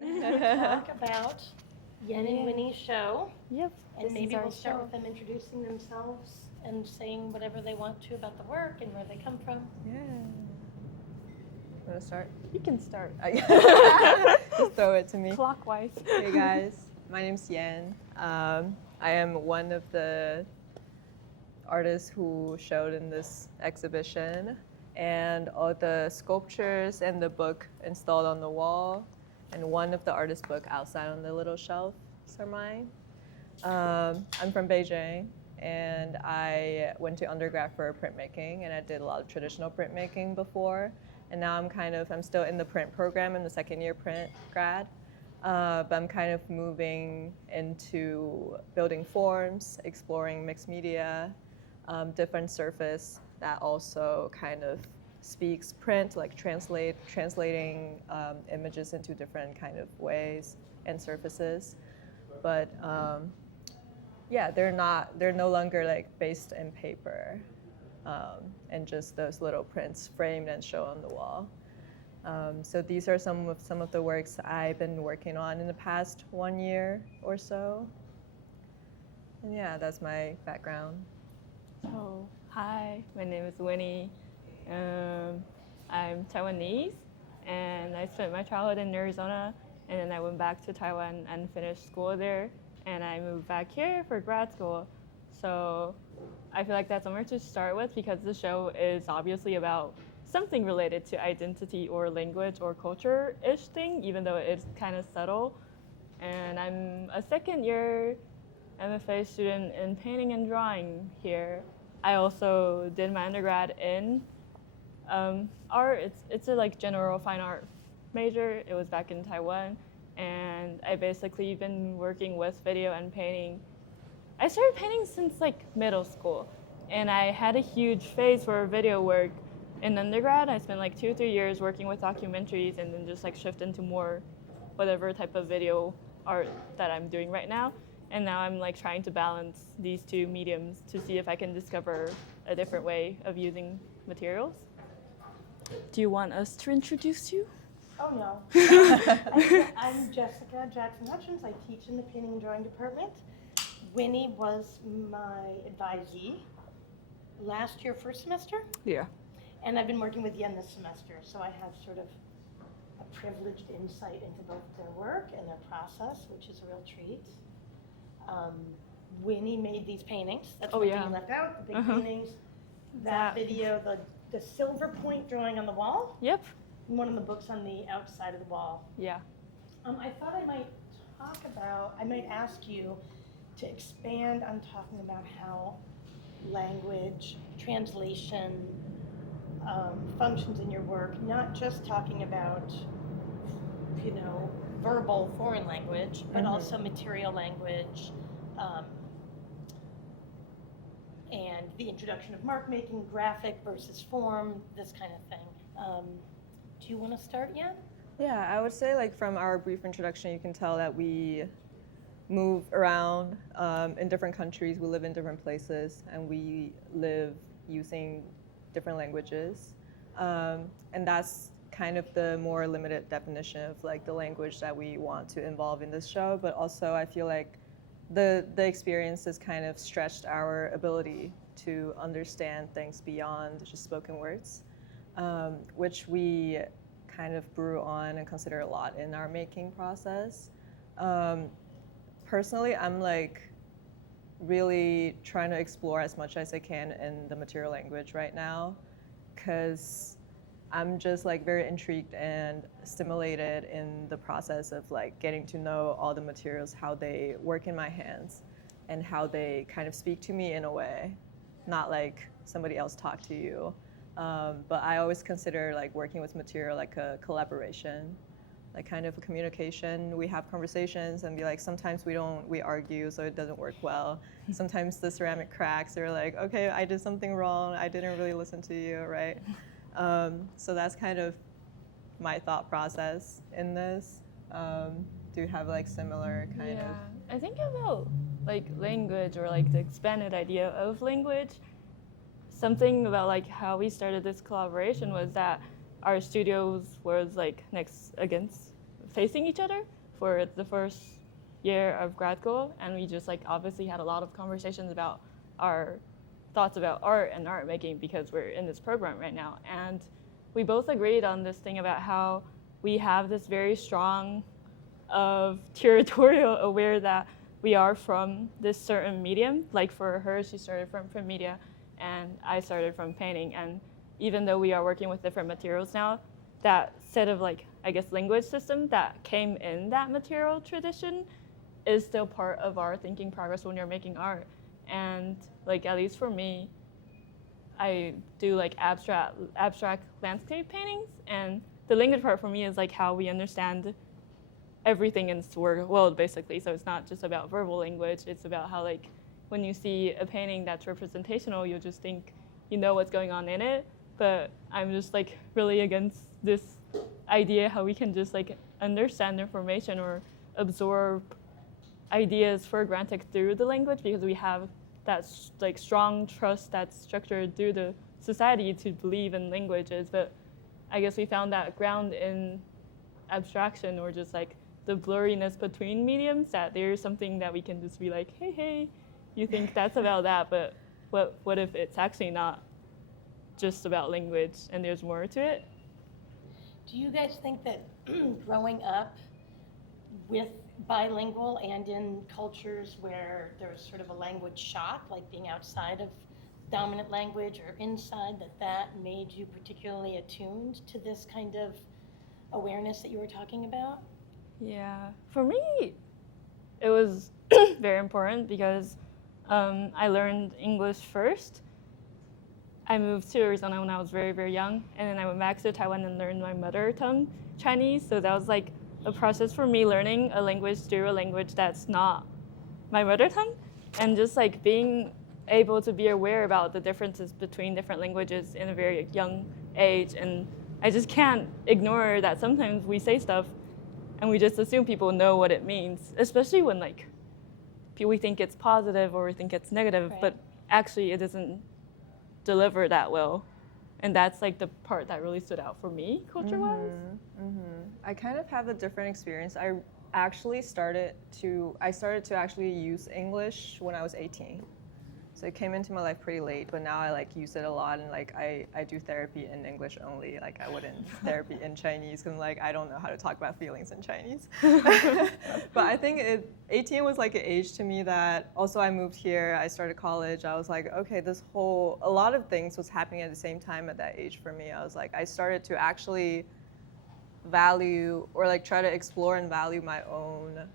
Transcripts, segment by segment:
We're going to talk about Yen and Winnie's show. Yep. And maybe we'll start with them introducing themselves and saying whatever they want to about the work and where they come from. Yeah. Want to start? You can start. Just throw it to me. Clockwise. Hey guys, my name's Yen. I am one of the artists who showed in this exhibition, and all the sculptures and the book installed on the wall, and one of the artist book outside on the little shelf are mine. I'm from Beijing, and I went to undergrad for printmaking, and I did a lot of traditional printmaking before, and now I'm still in the print program. I'm the second year print grad, but I'm kind of moving into building forms, exploring mixed media, different surface that also kind of speaks print, like translating images into different kind of ways and surfaces. But yeah, they're no longer like based in paper, and just those little prints framed and shown on the wall. So these are some of the works I've been working on in the past 1 year or so. And yeah, that's my background. So, hi, my name is Winnie. I'm Taiwanese, and I spent my childhood in Arizona, and then I went back to Taiwan and finished school there, and I moved back here for grad school. So I feel like that's somewhere to start with, because the show is obviously about something related to identity or language or culture-ish thing, even though it's kind of subtle. And I'm a second year MFA student in painting and drawing here. I also did my undergrad in art. It's a like general fine art major. It was back in Taiwan, and I basically been working with video and painting. I started painting since like middle school, and I had a huge phase for video work in undergrad. I spent like 2-3 years working with documentaries, and then just like shift into more whatever type of video art that I'm doing right now. And now I'm like trying to balance these two mediums to see if I can discover a different way of using materials. Do you want us to introduce you? Oh, no. I'm Jessica Jackson Hutchins. I teach in the painting and drawing department. Winnie was my advisee last year, first semester. Yeah. And I've been working with Yen this semester, so I have sort of a privileged insight into both their work and their process, which is a real treat. Winnie made these paintings. That's one thing you left out, the big paintings. That video, the silver point drawing on the wall. Yep. And one of the books on the outside of the wall. Yeah. I thought I might ask you to expand on talking about how language, translation, functions in your work, not just talking about, verbal foreign language, but also material language, and the introduction of mark making, graphic versus form, this kind of thing. Do you want to start yet? Yeah, I would say like from our brief introduction, you can tell that we move around in different countries. We live in different places, and we live using different languages. And that's kind of the more limited definition of like the language that we want to involve in this show. But also I feel like the experience has kind of stretched our ability to understand things beyond just spoken words, which we kind of brew on and consider a lot in our making process. Personally, I'm like really trying to explore as much as I can in the material language right now, because I'm just like very intrigued and stimulated in the process of like getting to know all the materials, how they work in my hands, and how they kind of speak to me in a way, not like somebody else talk to you. But I always consider like working with material like a collaboration, like kind of a communication. We have conversations and be like, sometimes we argue, so it doesn't work well. Sometimes the ceramic cracks, they're like, okay, I did something wrong, I didn't really listen to you, right? So that's kind of my thought process in this. Do you have like similar kind of? I think about like language, or like the expanded idea of language. Something about like how we started this collaboration was that our studios was like next against facing each other for the first year of grad school, and we just like obviously had a lot of conversations about our thoughts about art and art making because we're in this program right now. And we both agreed on this thing about how we have this very strong of territorial aware that we are from this certain medium. Like for her, she started from print media, and I started from painting. And even though we are working with different materials now, that set of like, I guess, language system that came in that material tradition is still part of our thinking progress when you're making art. And like, at least for me, I do like abstract landscape paintings, and the language part for me is like how we understand everything in this world, basically. So it's not just about verbal language, it's about how like when you see a painting that's representational, you'll just think you know what's going on in it. But I'm just like really against this idea how we can just like understand information or absorb ideas for granted through the language, because we have that like strong trust that's structured through the society to believe in languages. But I guess we found that ground in abstraction, or just like the blurriness between mediums, that there's something that we can just be like, hey, you think that's about that, but what if it's actually not just about language and there's more to it? Do you guys think that growing up with bilingual and in cultures where there's sort of a language shock, like being outside of dominant language or inside, that made you particularly attuned to this kind of awareness that you were talking about? Yeah, for me, it was very important because I learned English first. I moved to Arizona when I was very, very young, and then I went back to Taiwan and learned my mother tongue, Chinese. So that was like a process for me learning a language through a language that's not my mother tongue, and just like being able to be aware about the differences between different languages in a very young age. And I just can't ignore that sometimes we say stuff and we just assume people know what it means, especially when like we think it's positive or we think it's negative, Right. but actually it doesn't deliver that well. And that's like the part that really stood out for me culture-wise. I kind of have a different experience. I started to actually use English when I was 18. So it came into my life pretty late, but now I like use it a lot, and like I do therapy in English only. Like I wouldn't therapy in Chinese, because like I don't know how to talk about feelings in Chinese. But I think 18 was like an age to me that also I moved here, I started college. I was like, okay, a lot of things was happening at the same time at that age for me. I was like, I started to actually value, or like try to explore and value my own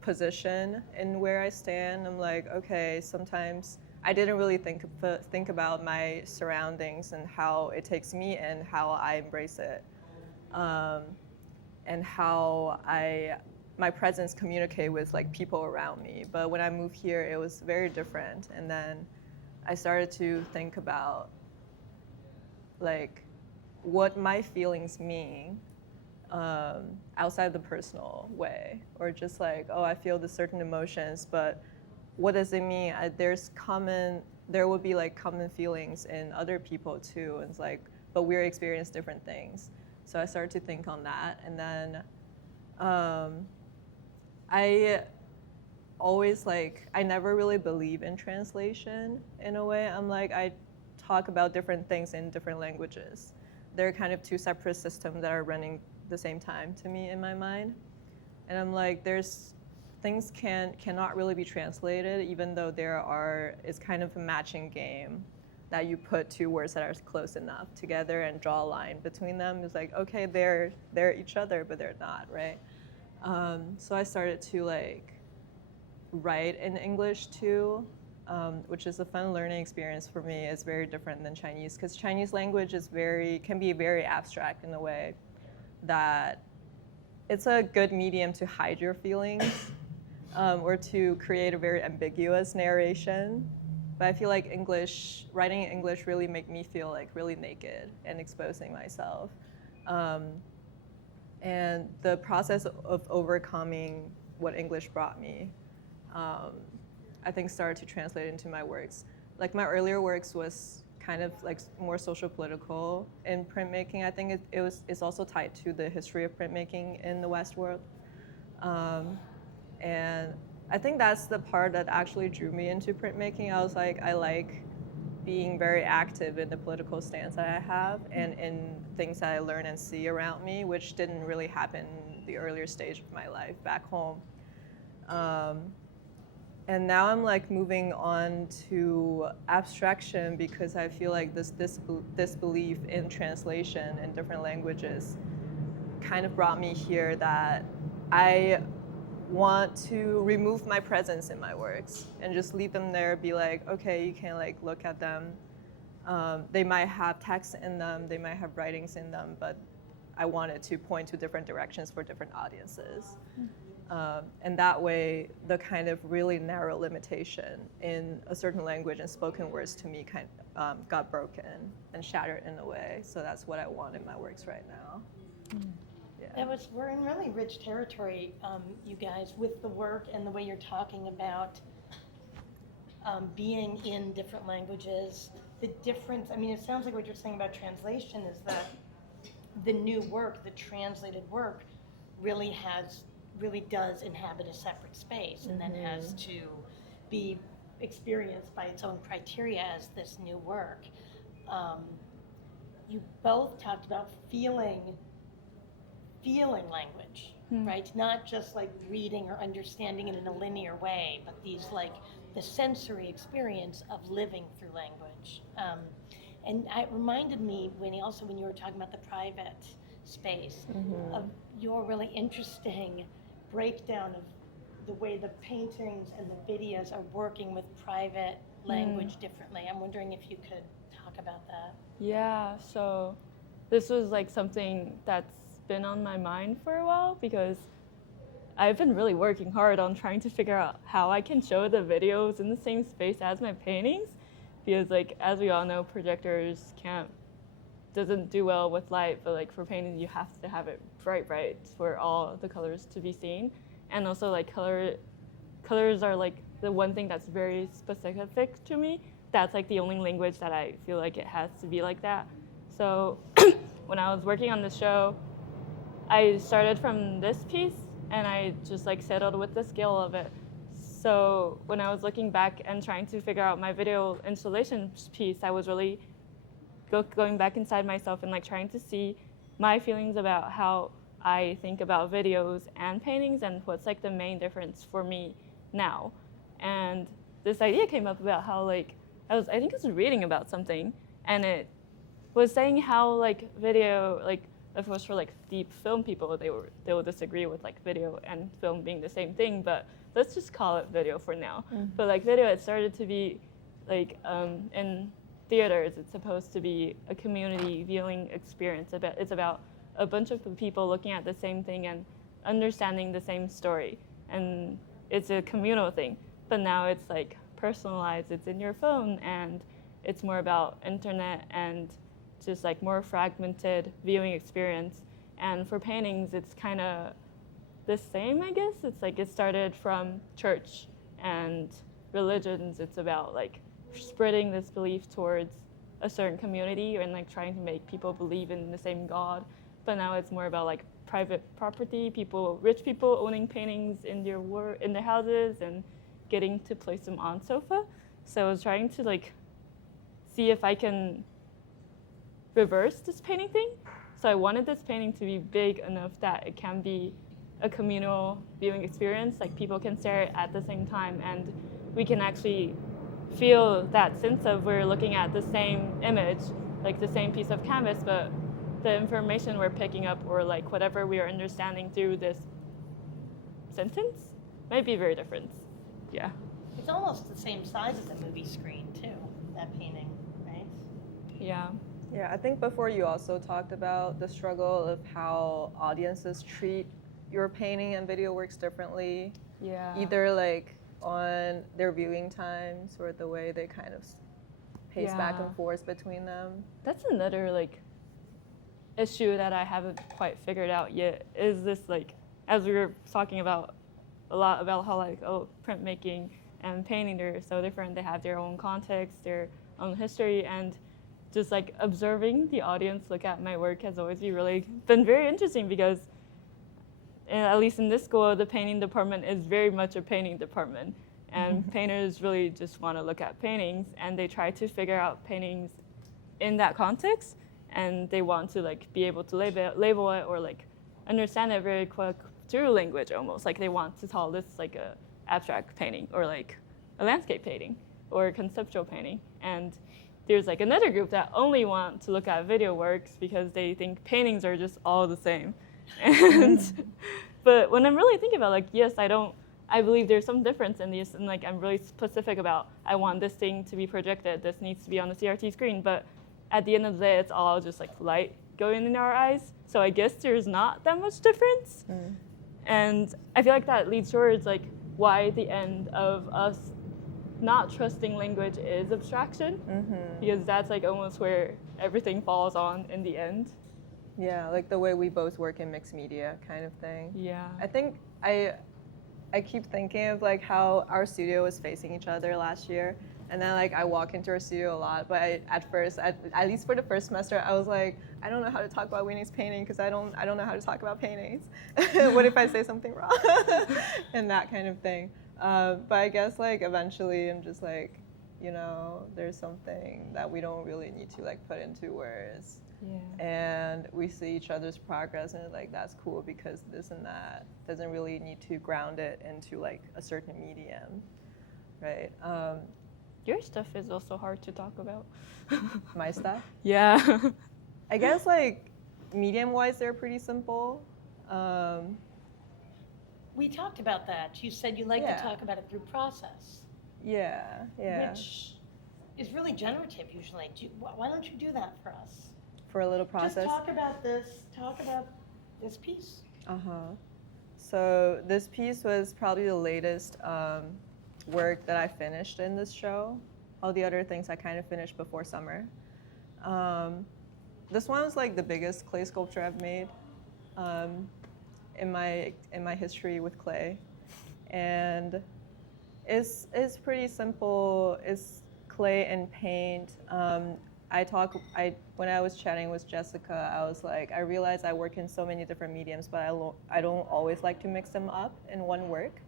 position in where I stand. I'm like, okay, sometimes I didn't really think about my surroundings and how it takes me and how I embrace it, and how my presence communicate with like people around me. But when I moved here, it was very different. And then I started to think about like what my feelings mean outside the personal way, or just like, oh, I feel the certain emotions, but what does it mean? There would be like common feelings in other people too, and it's like, but we're experiencing different things. So I started to think on that, and then I always like, I never really believe in translation in a way. I'm like, I talk about different things in different languages. They're kind of two separate systems that are running the same time to me in my mind. And I'm like, things cannot really be translated, even though it's kind of a matching game that you put two words that are close enough together and draw a line between them. It's like, okay, they're each other, but they're not, right? So I started to like write in English too, which is a fun learning experience for me. It's very different than Chinese, because Chinese language can be very abstract in a way that it's a good medium to hide your feelings, or to create a very ambiguous narration. But I feel like writing in English really make me feel like really naked and exposing myself. And the process of overcoming what English brought me, I think started to translate into my works. Like my earlier works was kind of like more social political in printmaking. I think it's also tied to the history of printmaking in the West world. And I think that's the part that actually drew me into printmaking. I was like, I like being very active in the political stance that I have and in things that I learn and see around me, which didn't really happen in the earlier stage of my life back home. And now I'm like moving on to abstraction because I feel like this belief in translation in different languages kind of brought me here, that I want to remove my presence in my works and just leave them there, be like, okay, you can like look at them. They might have text in them, they might have writings in them, but I wanted to point to different directions for different audiences. And that way, the kind of really narrow limitation in a certain language and spoken words to me got broken and shattered in a way. So that's what I want in my works right now. Yeah. We're in really rich territory, you guys, with the work and the way you're talking about being in different languages. The difference, I mean, it sounds like what you're saying about translation is that the new work, the translated work, really does inhabit a separate space and then has to be experienced by its own criteria as this new work. You both talked about feeling language, right? Not just like reading or understanding it in a linear way, but these like the sensory experience of living through language. And it reminded me, Winnie, also when you were talking about the private space, of your really interesting breakdown of the way the paintings and the videos are working with private language differently. I'm wondering if you could talk about that. Yeah, so this was like something that's been on my mind for a while because I've been really working hard on trying to figure out how I can show the videos in the same space as my paintings, because like as we all know, projectors doesn't do well with light, but like for painting you have to have it bright for all the colors to be seen. And also like colors are like the one thing that's very specific to me. That's like the only language that I feel like it has to be like that. So when I was working on the show, I started from this piece and I just like settled with the scale of it. So when I was looking back and trying to figure out my video installation piece, I was really going back inside myself and like trying to see my feelings about how I think about videos and paintings and what's like the main difference for me now. And this idea came up about how like I think I was reading about something and it was saying how like video, like of course for like deep film people, they will disagree with like video and film being the same thing, but let's just call it video for now. But like video, it started to be like in theaters, it's supposed to be a community viewing experience. It's about a bunch of people looking at the same thing and understanding the same story, and it's a communal thing. But now it's like personalized, it's in your phone, and it's more about internet and just like more fragmented viewing experience. And for paintings, it's kind of the same, I guess. It's like it started from church and religions. It's about like spreading this belief towards a certain community and like trying to make people believe in the same God. But now it's more about like private property, rich people owning paintings in their houses and getting to place them on sofa. So I was trying to like see if I can reverse this painting thing. So I wanted this painting to be big enough that it can be a communal viewing experience, like people can stare at the same time and we can actually feel that sense of we're looking at the same image, like the same piece of canvas, but the information we're picking up or like whatever we are understanding through this sentence might be very different. Yeah. It's almost the same size as a movie screen too, that painting, right? Yeah. Yeah, I think before you also talked about the struggle of how audiences treat your painting and video works differently. Yeah. Either like on their viewing times or the way they kind of pace back and forth between them. That's another like issue that I haven't quite figured out yet, is this like, as we were talking about a lot about how like, printmaking and painting, they're so different. They have their own context, their own history, and just like observing the audience look at my work has always been very interesting because at least in this school, the painting department is very much a painting department. And painters really just want to look at paintings, and they try to figure out paintings in that context, and they want to like be able to label it or like understand it very quick through language almost. Like they want to call this like a abstract painting or like a landscape painting or a conceptual painting. And there's like another group that only want to look at video works because they think paintings are just all the same. And but when I'm really thinking about like, yes, I believe there's some difference in these, and like I'm really specific about I want this thing to be projected, this needs to be on the CRT screen, but at the end of the day, it's all just like light going in our eyes. So I guess there's not that much difference. And I feel like that leads towards like why the end of us not trusting language is abstraction, because that's like almost where everything falls on in the end. Yeah, like the way we both work in mixed media kind of thing. Yeah. I think I keep thinking of like how our studio was facing each other last year, and then like I walk into our studio a lot, but at first, at least for the first semester, I was like, I don't know how to talk about Winnie's painting because I don't know how to talk about paintings. What if I say something wrong? And that kind of thing. But I guess like eventually I'm just like, you know, there's something that we don't really need to like put into words. Yeah. And we see each other's progress, and it's like, that's cool because this and that doesn't really need to ground it into like a certain medium, right? Your stuff is also hard to talk about. My stuff? Yeah. I guess like medium-wise, they're pretty simple. We talked about that. You said you like Yeah. to talk about it through process, Yeah. which is really generative usually. Why don't you do that for us? For a little process. Just talk about this piece. So this piece was probably the latest work that I finished in this show. All the other things I kind of finished before summer. This one was like the biggest clay sculpture I've made in my history with clay, and it's pretty simple. It's clay and paint. When I was chatting with Jessica, I was like, I realized I work in so many different mediums, but I don't always like to mix them up in one work.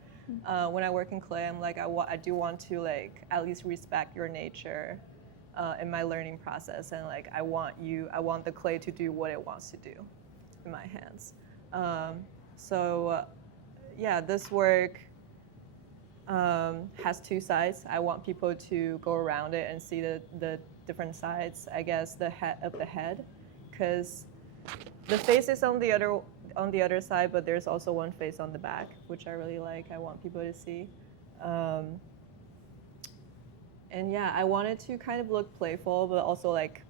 When I work in clay, I'm like, I do want to like at least respect your nature in my learning process, and like I want the clay to do what it wants to do in my hands. Yeah, this work has two sides. I want people to go around it and see the different sides, I guess, the head, because the face is on the other side, but there's also one face on the back, which I really like. I want people to see. And yeah, I wanted to kind of look playful, but also like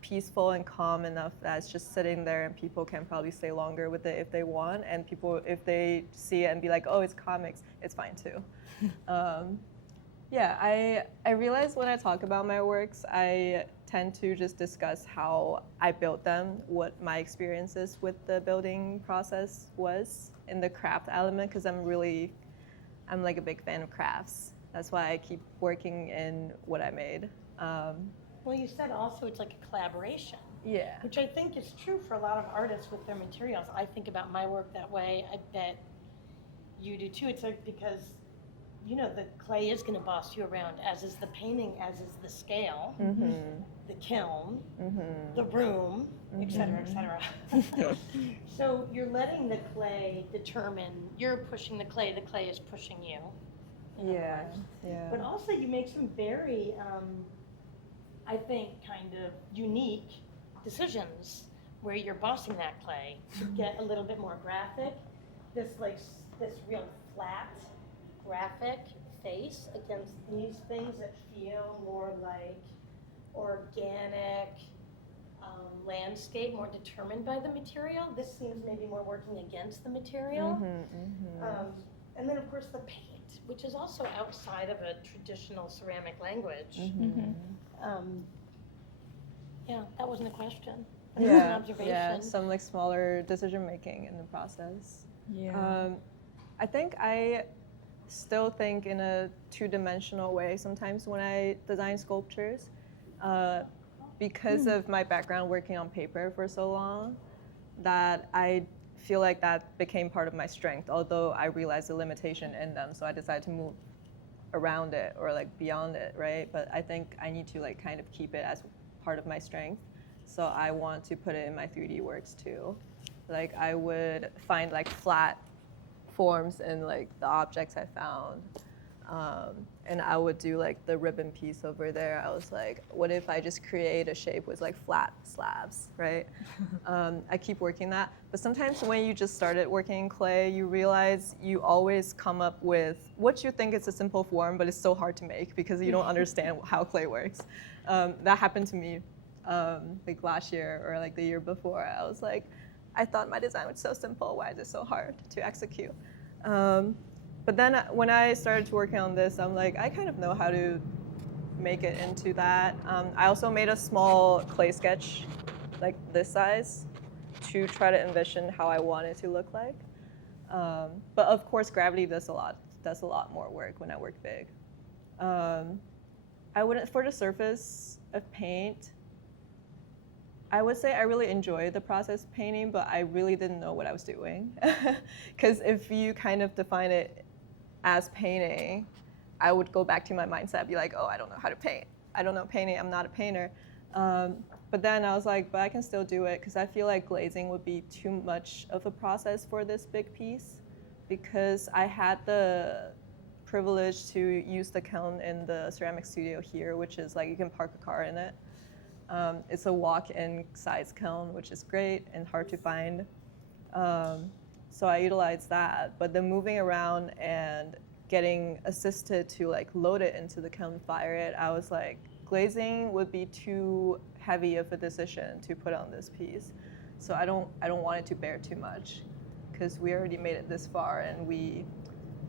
peaceful and calm enough that it's just sitting there and people can probably stay longer with it if they want, and people, if they see it and be like, oh, it's comics, it's fine too. Yeah, I realize when I talk about my works, I tend to just discuss how I built them, what my experiences with the building process was in the craft element, because I'm like a big fan of crafts. That's why I keep working in what I made. Well, you said also it's like a collaboration. Yeah. Which I think is true for a lot of artists with their materials. I think about my work that way. I bet you do too. It's like because, you know, the clay is going to boss you around, as is the painting, as is the scale, the kiln, the room, et cetera, et cetera. So you're letting the clay determine, you're pushing the clay is pushing you. Yeah, yeah. But also you make some very, I think, kind of unique decisions where you're bossing that clay to get a little bit more graphic. This real flat graphic face against these things that feel more like organic landscape, more determined by the material. This seems maybe more working against the material. And then of course the paint, which is also outside of a traditional ceramic language. Yeah, that wasn't a question. That was an observation. Yeah, some like smaller decision making in the process. Yeah. I think I still think in a two-dimensional way sometimes when I design sculptures. because of my background working on paper for so long, that I feel like that became part of my strength, although I realized the limitation in them, so I decided to move around it or like beyond it, right? But I think I need to like kind of keep it as part of my strength. So I want to put it in my 3D works too. Like I would find like flat forms in like the objects I found. And I would do like the ribbon piece over there. I was like, what if I just create a shape with like flat slabs, right? I keep working that. But sometimes when you just started working in clay, you realize you always come up with what you think is a simple form, but it's so hard to make because you don't understand how clay works. That happened to me like last year or like the year before. I was like, I thought my design was so simple. Why is it so hard to execute? But then when I started working on this, I'm like, I kind of know how to make it into that. I also made a small clay sketch, like this size, to try to envision how I want it to look like. But of course, gravity does a lot more work when I work big. I wouldn't, for the surface of paint, I would say I really enjoyed the process of painting, but I really didn't know what I was doing. Because if you kind of define it as painting, I would go back to my mindset, be like, oh, I don't know how to paint. I don't know painting, I'm not a painter. But then I was like, but I can still do it, because I feel like glazing would be too much of a process for this big piece, because I had the privilege to use the kiln in the ceramic studio here, which is like you can park a car in it. It's a walk-in size kiln, which is great and hard to find. So I utilized that, but then moving around and getting assisted to like load it into the kiln, fire it, I was like, glazing would be too heavy of a decision to put on this piece. So I don't want it to bear too much, because we already made it this far, and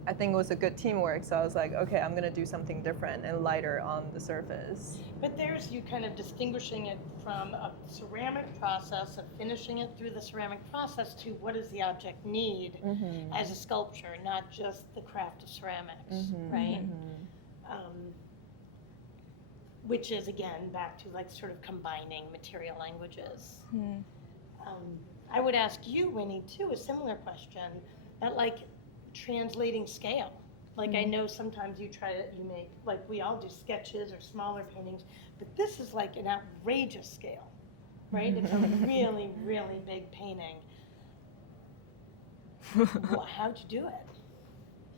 I think it was a good teamwork. So I was like, okay, I'm gonna do something different and lighter on the surface. But there's you kind of distinguishing it from a ceramic process of finishing it through the ceramic process to what does the object need as a sculpture, not just the craft of ceramics, right? Which is, again, back to like sort of combining material languages. I would ask you, Winnie, too, a similar question, that like translating scale. Like I know sometimes you make, like we all do sketches or smaller paintings, but this is like an outrageous scale, right? It's a really, really big painting. How'd you do it?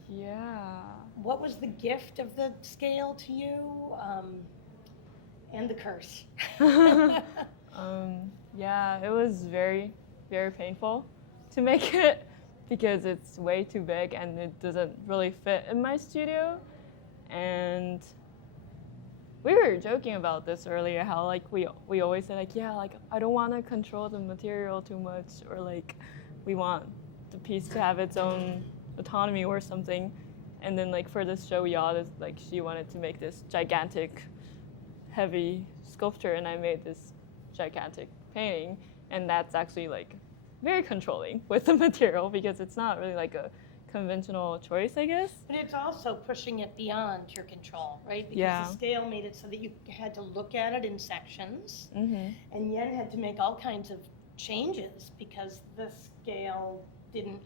Yeah. What was the gift of the scale to you? And the curse. Yeah, it was very, very painful to make it, because it's way too big and it doesn't really fit in my studio. And we were joking about this earlier, how like we always say like, yeah, like I don't want to control the material too much, or like we want the piece to have its own autonomy or something. And then like for this show, we all like she wanted to make this gigantic, heavy sculpture, and I made this gigantic painting, and that's actually like very controlling with the material, because it's not really like a conventional choice, I guess. But it's also pushing it beyond your control, right? Because the scale made it so that you had to look at it in sections, and Yen had to make all kinds of changes because the scale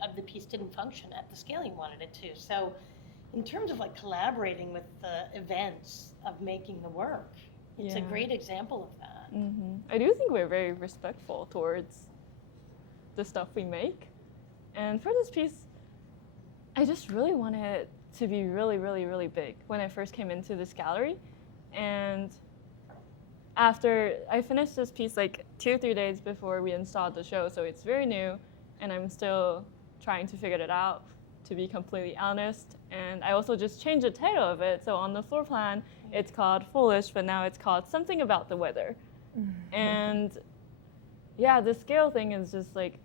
of the piece didn't function at the scale you wanted it to. So in terms of like collaborating with the events of making the work, it's a great example of that. I do think we're very respectful towards the stuff we make. And for this piece, I just really wanted it to be really, really, really big when I first came into this gallery. And after I finished this piece like 2 or 3 days before we installed the show, so it's very new, and I'm still trying to figure it out, to be completely honest. And I also just changed the title of it. So on the floor plan, it's called Foolish, but now it's called Something About the Weather. And yeah, the scale thing is just like,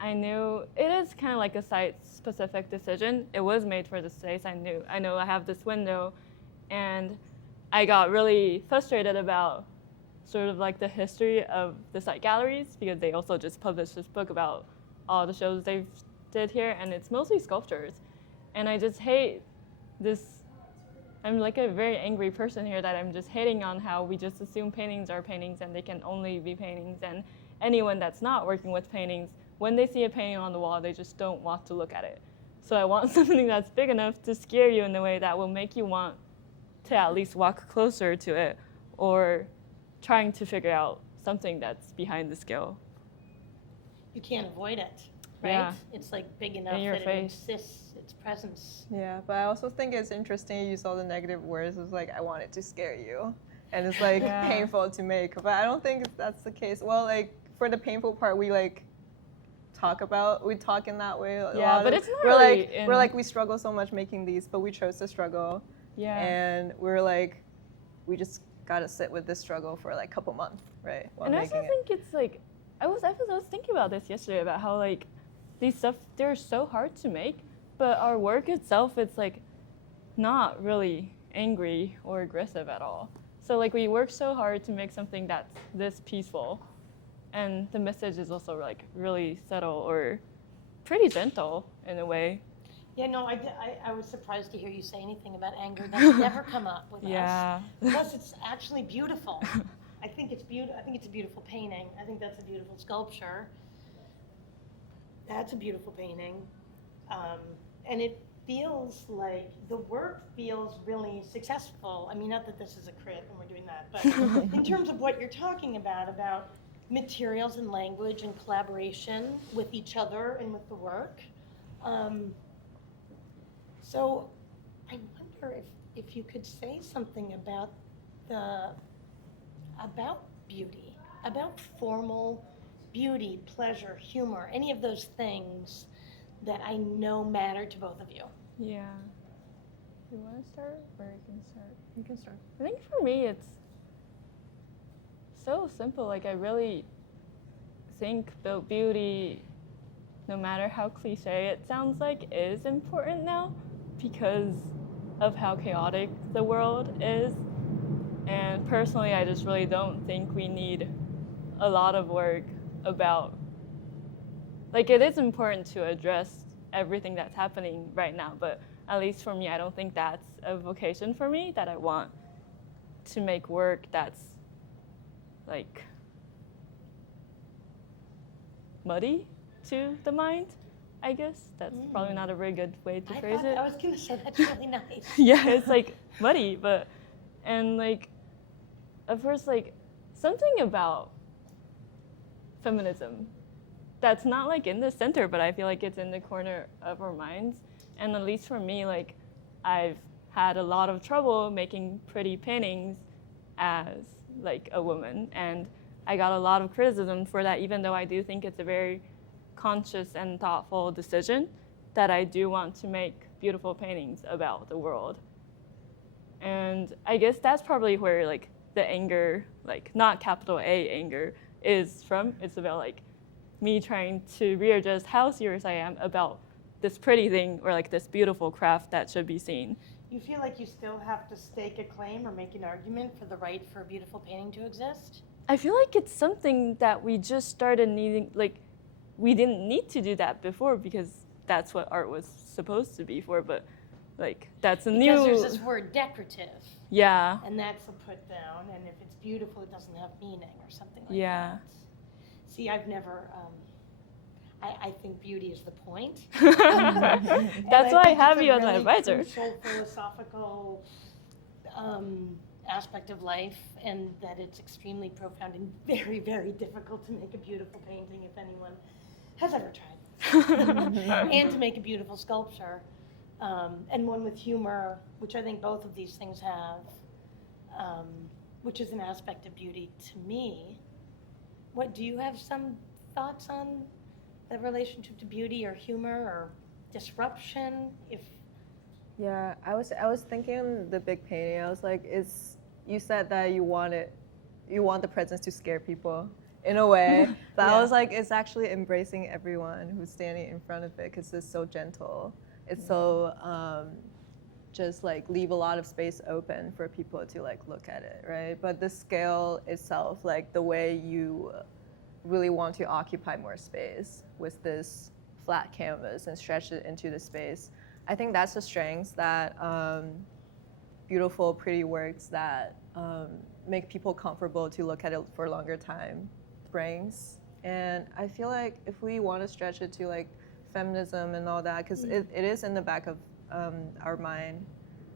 I knew it is kind of like a site-specific decision. It was made for this space. I know I have this window, and I got really frustrated about sort of like the history of the site galleries, because they also just published this book about all the shows they've did here, and it's mostly sculptures. And I just hate this I'm like a very angry person here that I'm just hating on how we just assume paintings are paintings and they can only be paintings, and anyone that's not working with paintings, when they see a painting on the wall, they just don't want to look at it. So I want something that's big enough to scare you in a way that will make you want to at least walk closer to it, or trying to figure out something that's behind the scale. You can't avoid it, right? Yeah. It's like big enough In your that face. it insists its presence. Yeah, but I also think it's interesting you use all the negative words. It's like, I want it to scare you. And it's like Yeah. painful to make. But I don't think that's the case. Well, like for the painful part, we like talk in that way. Yeah, but it's not we're really like, in- we're like, we struggle so much making these, but we chose to struggle. Yeah. And we're like, we just gotta sit with this struggle for like a couple months, right? While And I also making it. think it's like, I was thinking about this yesterday about how like these stuff, they're so hard to make, but our work itself, it's like not really angry or aggressive at all. So like we work so hard to make something that's this peaceful, and the message is also like really subtle or pretty gentle in a way. Yeah, no, I was surprised to hear you say anything about anger. That's never come up with us. Yeah. Plus, it's actually beautiful. I think it's I think it's a beautiful painting. I think that's a beautiful sculpture. That's a beautiful painting, and it feels like the work feels really successful. I mean, not that this is a crit when we're doing that, but in terms of what you're talking about materials and language and collaboration with each other and with the work. So I wonder if you could say something about beauty, about formal beauty, pleasure, humor, any of those things that I know matter to both of you. Yeah. You want to start, or I can start? You can start. I think for me, it's so simple. Like I really think beauty, no matter how cliche it sounds like, is important now because of how chaotic the world is. And personally, I just really don't think we need a lot of work about, like it is important to address everything that's happening right now, but at least for me, I don't think that's a vocation for me, that I want to make work that's like muddy to the mind, I guess. That's probably not a very good way to phrase it. I was gonna say that's really nice. Yeah, it's like muddy, but, and like, of course, like something about feminism that's not like in the center, but I feel like it's in the corner of our minds. And at least for me, like I've had a lot of trouble making pretty paintings as like a woman, and I got a lot of criticism for that, even though I do think it's a very conscious and thoughtful decision that I do want to make beautiful paintings about the world. And I guess that's probably where like the anger, like not capital A anger, is from. It's about like me trying to readjust how serious I am about this pretty thing or like this beautiful craft that should be seen. You feel like you still have to stake a claim or make an argument for the right for a beautiful painting to exist? I feel like it's something that we just started needing, like we didn't need to do that before because that's what art was supposed to be for, but like that's a new... Because there's this word decorative. Yeah. And that's a put down, and if it's beautiful, it doesn't have meaning or something like Yeah. that. See, I've never, I think beauty is the point. That's why I have you as my advisor. It's a really crucial philosophical aspect of life, and that it's extremely profound and very, very difficult to make a beautiful painting if anyone has ever tried. And to make a beautiful sculpture, and one with humor, which I think both of these things have, which is an aspect of beauty to me. What, do you have some thoughts on the relationship to beauty or humor or disruption? Yeah, I was thinking the big painting. I was like, you said that you want the presence to scare people in a way. But Yeah. I was like, it's actually embracing everyone who's standing in front of it because it's so gentle. It's so just like leave a lot of space open for people to like look at it, right? But the scale itself, like the way you really want to occupy more space with this flat canvas and stretch it into the space, I think that's the strength that beautiful, pretty works that make people comfortable to look at it for a longer time brings. And I feel like if we want to stretch it to like feminism and all that, because it is in the back of our mind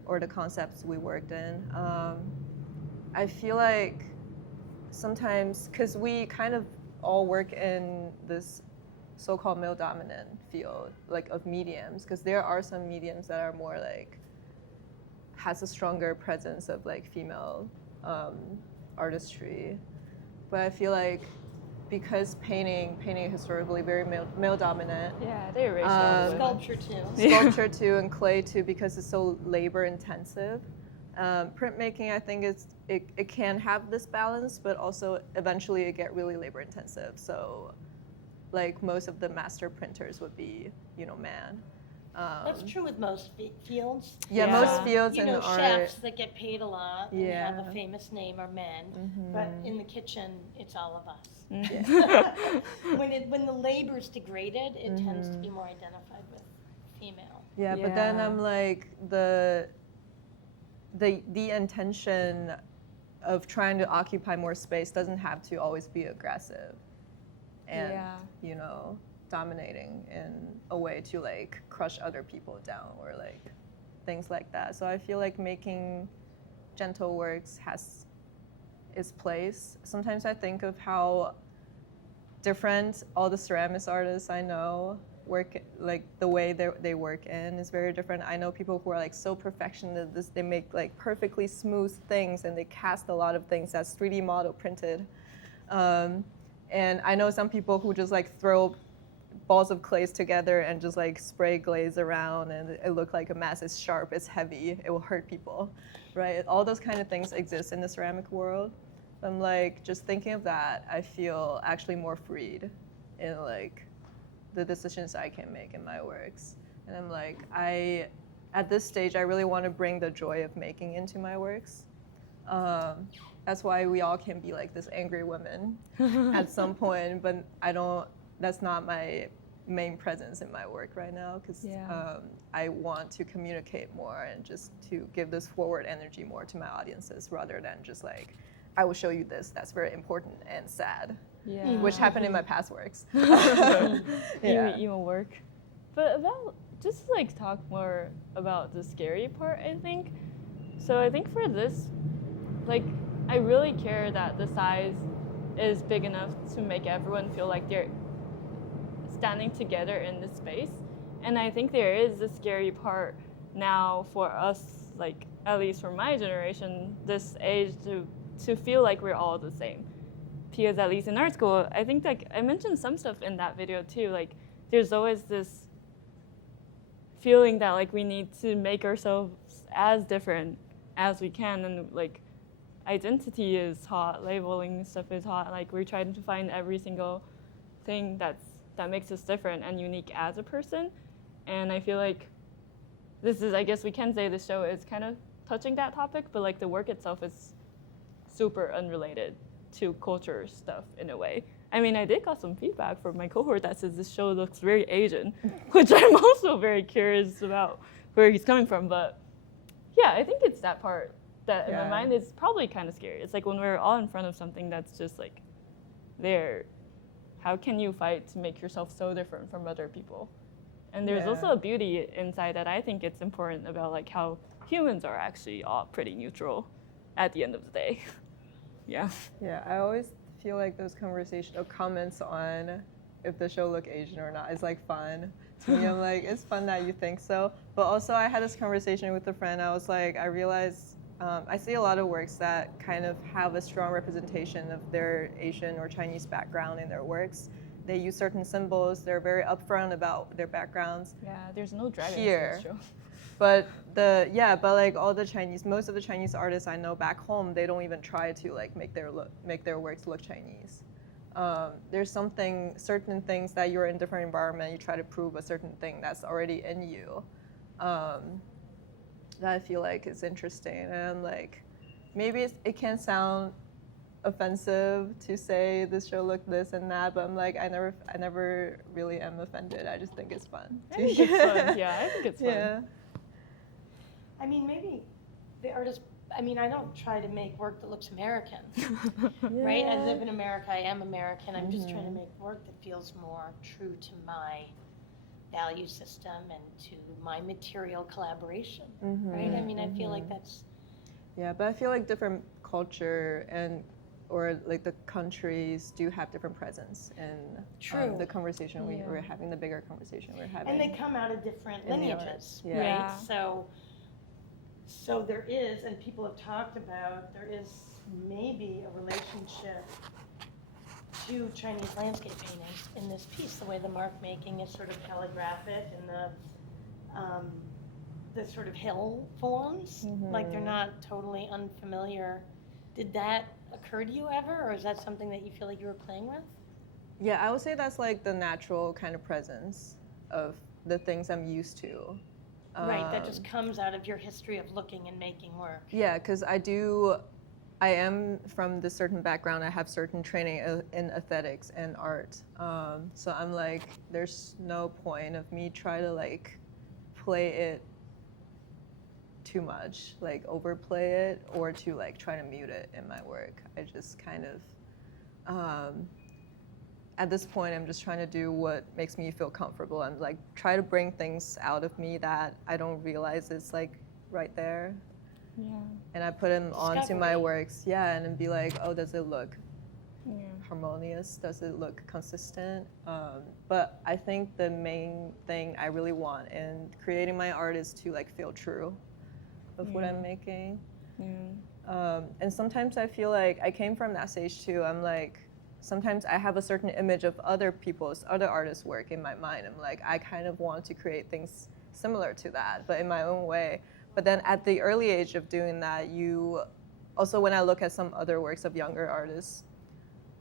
or the concepts we worked in, I feel like sometimes, because we kind of all work in this so-called male dominant field, like of mediums, because there are some mediums that are more like, has a stronger presence of like female artistry. But I feel like because painting historically very male dominant. Yeah, they erased all the women. Sculpture too. Sculpture too, and clay too, because it's so labor intensive. Printmaking, I think it can have this balance, but also eventually it get really labor intensive. So, like most of the master printers would be, man. That's true with most fields. Yeah, Yeah. most fields You in know, art. chefs that get paid a lot and Yeah. have a famous name are men, Mhm. but in the kitchen, it's all of us. Mm. When the labor's degraded, it tends to be more identified with female. Yeah, but then Yeah. I'm like the intention of trying to occupy more space doesn't have to always be aggressive and Yeah. dominating in a way to like crush other people down or like things like that. So I feel like making gentle works has its place. Sometimes I think of how different all the ceramics artists I know work, like the way they work in is very different. I know people who are like so perfectionist, they make like perfectly smooth things and they cast a lot of things that's 3D model printed. And I know some people who just like throw balls of clays together and just like spray glaze around and it look like a mess. It's sharp, it's heavy, it will hurt people, right? All those kind of things exist in the ceramic world. I'm like, just thinking of that, I feel actually more freed in like the decisions I can make in my works. And I'm like, at this stage, I really want to bring the joy of making into my works. That's why we all can be like this angry women at some point, but that's not my main presence in my work right now, because I want to communicate more and just to give this forward energy more to my audiences rather than just like, I will show you this, that's very important and sad, Yeah. which happened in my past works. Emo work. But about, just like talk more about the scary part, I think. So I think for this, like, I really care that the size is big enough to make everyone feel like they're standing together in the space. And I think there is a scary part now for us, like, at least for my generation, this age, to feel like we're all the same. Because at least in art school, I think like I mentioned some stuff in that video too, like there's always this feeling that like we need to make ourselves as different as we can, and like identity is hot, labeling stuff is hot, like we're trying to find every single thing that makes us different and unique as a person. And I feel like this is, I guess we can say the show is kind of touching that topic, but like the work itself is super unrelated to culture stuff in a way. I mean, I did got some feedback from my cohort that says this show looks very Asian, which I'm also very curious about where he's coming from. But yeah, I think it's that part that in my mind is probably kind of scary. It's like when we're all in front of something that's just like there, how can you fight to make yourself so different from other people? And there's also a beauty inside that I think it's important about, like how humans are actually all pretty neutral at the end of the day. Yeah. Yeah, I always feel like those conversations or comments on if the show look Asian or not is like fun. To me, I'm like, it's fun that you think so. But also I had this conversation with a friend. I was like, I realized I see a lot of works that kind of have a strong representation of their Asian or Chinese background in their works. They use certain symbols. They're very upfront about their backgrounds. Yeah, there's no dragons Here. in this show. But like all the Chinese, most of the Chinese artists I know back home, they don't even try to like make their works look Chinese. There's certain things that you're in different environment, you try to prove a certain thing that's already in you. That I feel like is interesting, and I'm like, maybe it can sound offensive to say this show looked this and that, but I'm like, I never really am offended. I just think it's fun. I think it's fun. Yeah, I think it's fun. Yeah. I mean, maybe the artist, I mean, I don't try to make work that looks American, right? I live in America, I am American, I'm just trying to make work that feels more true to my value system and to my material collaboration, right? I mean, I feel like that's... Yeah, but I feel like different culture and or like the countries do have different presence in the conversation we're having, the bigger conversation we're having. And they come out of different lineages, right? Yeah. So there is, and people have talked about, there is maybe a relationship to Chinese landscape paintings in this piece, the way the mark making is sort of calligraphic and the sort of hill forms, like they're not totally unfamiliar. Did that occur to you ever, or is that something that you feel like you were playing with? Yeah, I would say that's like the natural kind of presence of the things I'm used to. Right, that just comes out of your history of looking and making work. Yeah, because I am from this certain background. I have certain training in aesthetics and art. So I'm like, there's no point of me try to like play it too much, like overplay it, or to like try to mute it in my work. I just kind of, at this point, I'm just trying to do what makes me feel comfortable and like try to bring things out of me that I don't realize is like right there. Yeah. And I put them onto my works, and then be like, oh, does it look harmonious? Does it look consistent? But I think the main thing I really want in creating my art is to like feel true of what I'm making. And sometimes I feel like I came from that stage too. I'm like, sometimes I have a certain image of other artists' work in my mind. I'm like, I kind of want to create things similar to that, but in my own way. But then at the early age of doing that, also when I look at some other works of younger artists,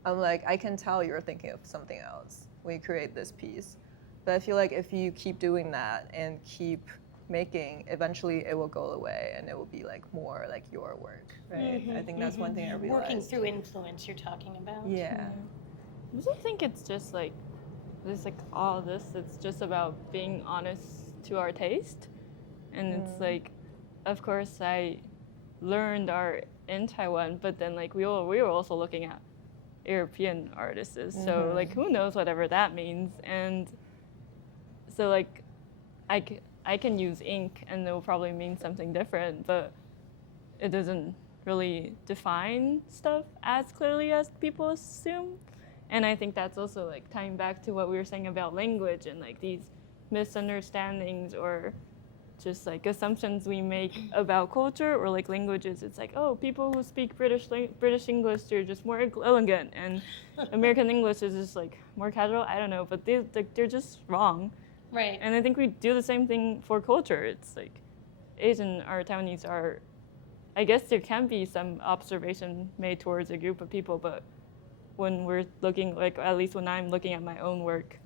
I'm like, I can tell you're thinking of something else when you create this piece. But I feel like if you keep doing that and keep making, eventually it will go away and it will be like more like your work, right? I think that's one thing I realized. Working through influence you're talking about. Yeah. I also think it's just like, all this, it's just about being honest to our taste. And it's like, of course I learned art in Taiwan, but then like we were also looking at European artists. So like who knows whatever that means. And so like I can use ink and it will probably mean something different, but it doesn't really define stuff as clearly as people assume. And I think that's also like tying back to what we were saying about language and like these misunderstandings or just like assumptions we make about culture or like languages. It's like, oh, people who speak British English, they're just more elegant, and American English is just like more casual. I don't know, but they're just wrong. Right. And I think we do the same thing for culture. It's like Asian or Taiwanese are, I guess there can be some observation made towards a group of people, but when we're looking, like at least when I'm looking at my own work,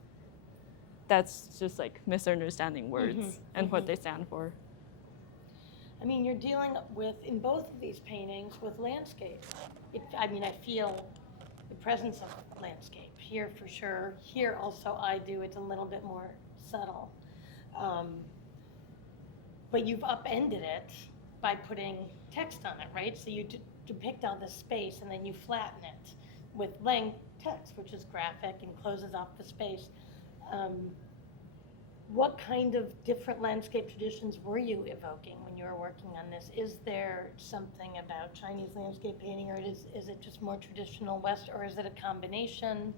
that's just like misunderstanding words and what they stand for. I mean, you're dealing with, in both of these paintings, with landscape. I feel the presence of landscape here for sure. Here also I do, it's a little bit more subtle. But you've upended it by putting text on it, right? So you depict all this space and then you flatten it with length text, which is graphic and closes off the space. What kind of different landscape traditions were you evoking when you were working on this? Is there something about Chinese landscape painting, or is it just more traditional West, or is it a combination?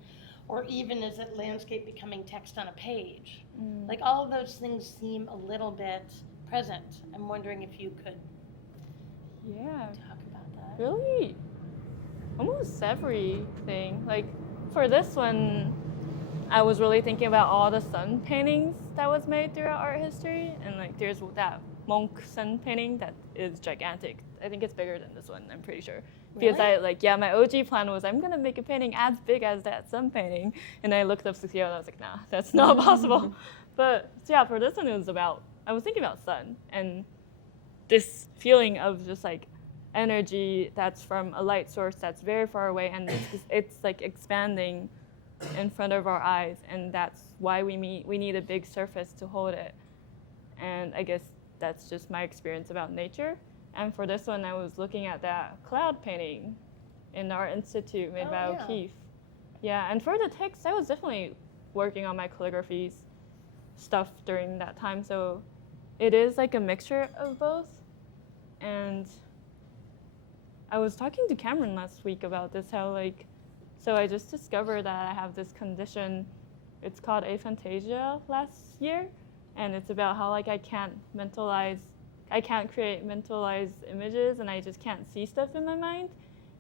Or even is it landscape becoming text on a page? Like all of those things seem a little bit present. I'm wondering if you could talk about that. Really, almost everything. Like for this one, I was really thinking about all the sun paintings that was made throughout art history, and like there's that monk sun painting that is gigantic. I think it's bigger than this one, I'm pretty sure. Really? Because my OG plan was I'm gonna make a painting as big as that sun painting, and I looked up Sukiyo and I was like, nah, that's not possible. But yeah, for this one I was thinking about sun and this feeling of just like energy that's from a light source that's very far away, and it's like expanding in front of our eyes, and that's why we need a big surface to hold it. And I guess that's just my experience about nature. And for this one, I was looking at that cloud painting in the Art Institute made by yeah. O'Keeffe. Yeah, and for the text, I was definitely working on my calligraphy stuff during that time. So it is like a mixture of both. And I was talking to Cameron last week about this, how like, so I just discovered that I have this condition, it's called aphantasia last year. And it's about how like I can't create mentalized images and I just can't see stuff in my mind.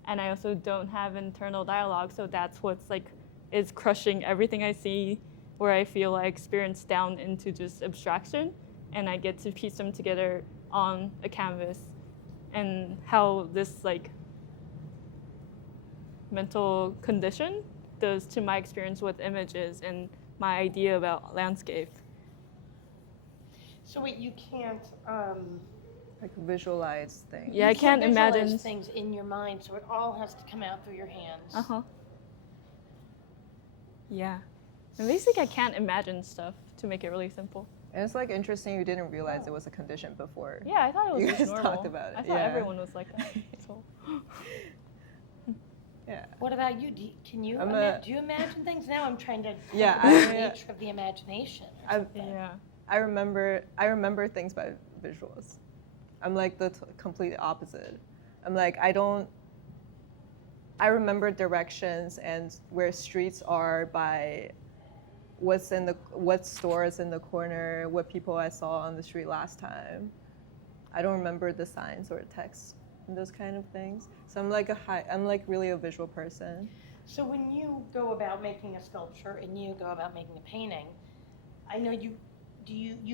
And I also don't have internal dialogue, so that's what's like is crushing everything I see, where I feel I experience down into just abstraction, and I get to piece them together on a canvas, and how this like mental condition does to my experience with images and my idea about landscape. So wait, you can't, Like visualize things. Yeah, I can't visualize imagine things in your mind, so it all has to come out through your hands. Yeah. And basically, I can't imagine stuff, to make it really simple. And it's like interesting you didn't realize it was a condition before. Yeah, I thought it was You just guys normal. talked about it, I thought yeah. everyone was like that. So. Yeah. What about you? Do you imagine things? Now I'm trying to Yeah, the nature of the imagination. Or something. Yeah. I remember things by visuals. I'm like the complete opposite. I'm like, I remember directions and where streets are by what store is in the corner, what people I saw on the street last time. I don't remember the signs or text and those kind of things. So I'm like really a visual person. So when you go about making a sculpture and you go about making a painting, I know you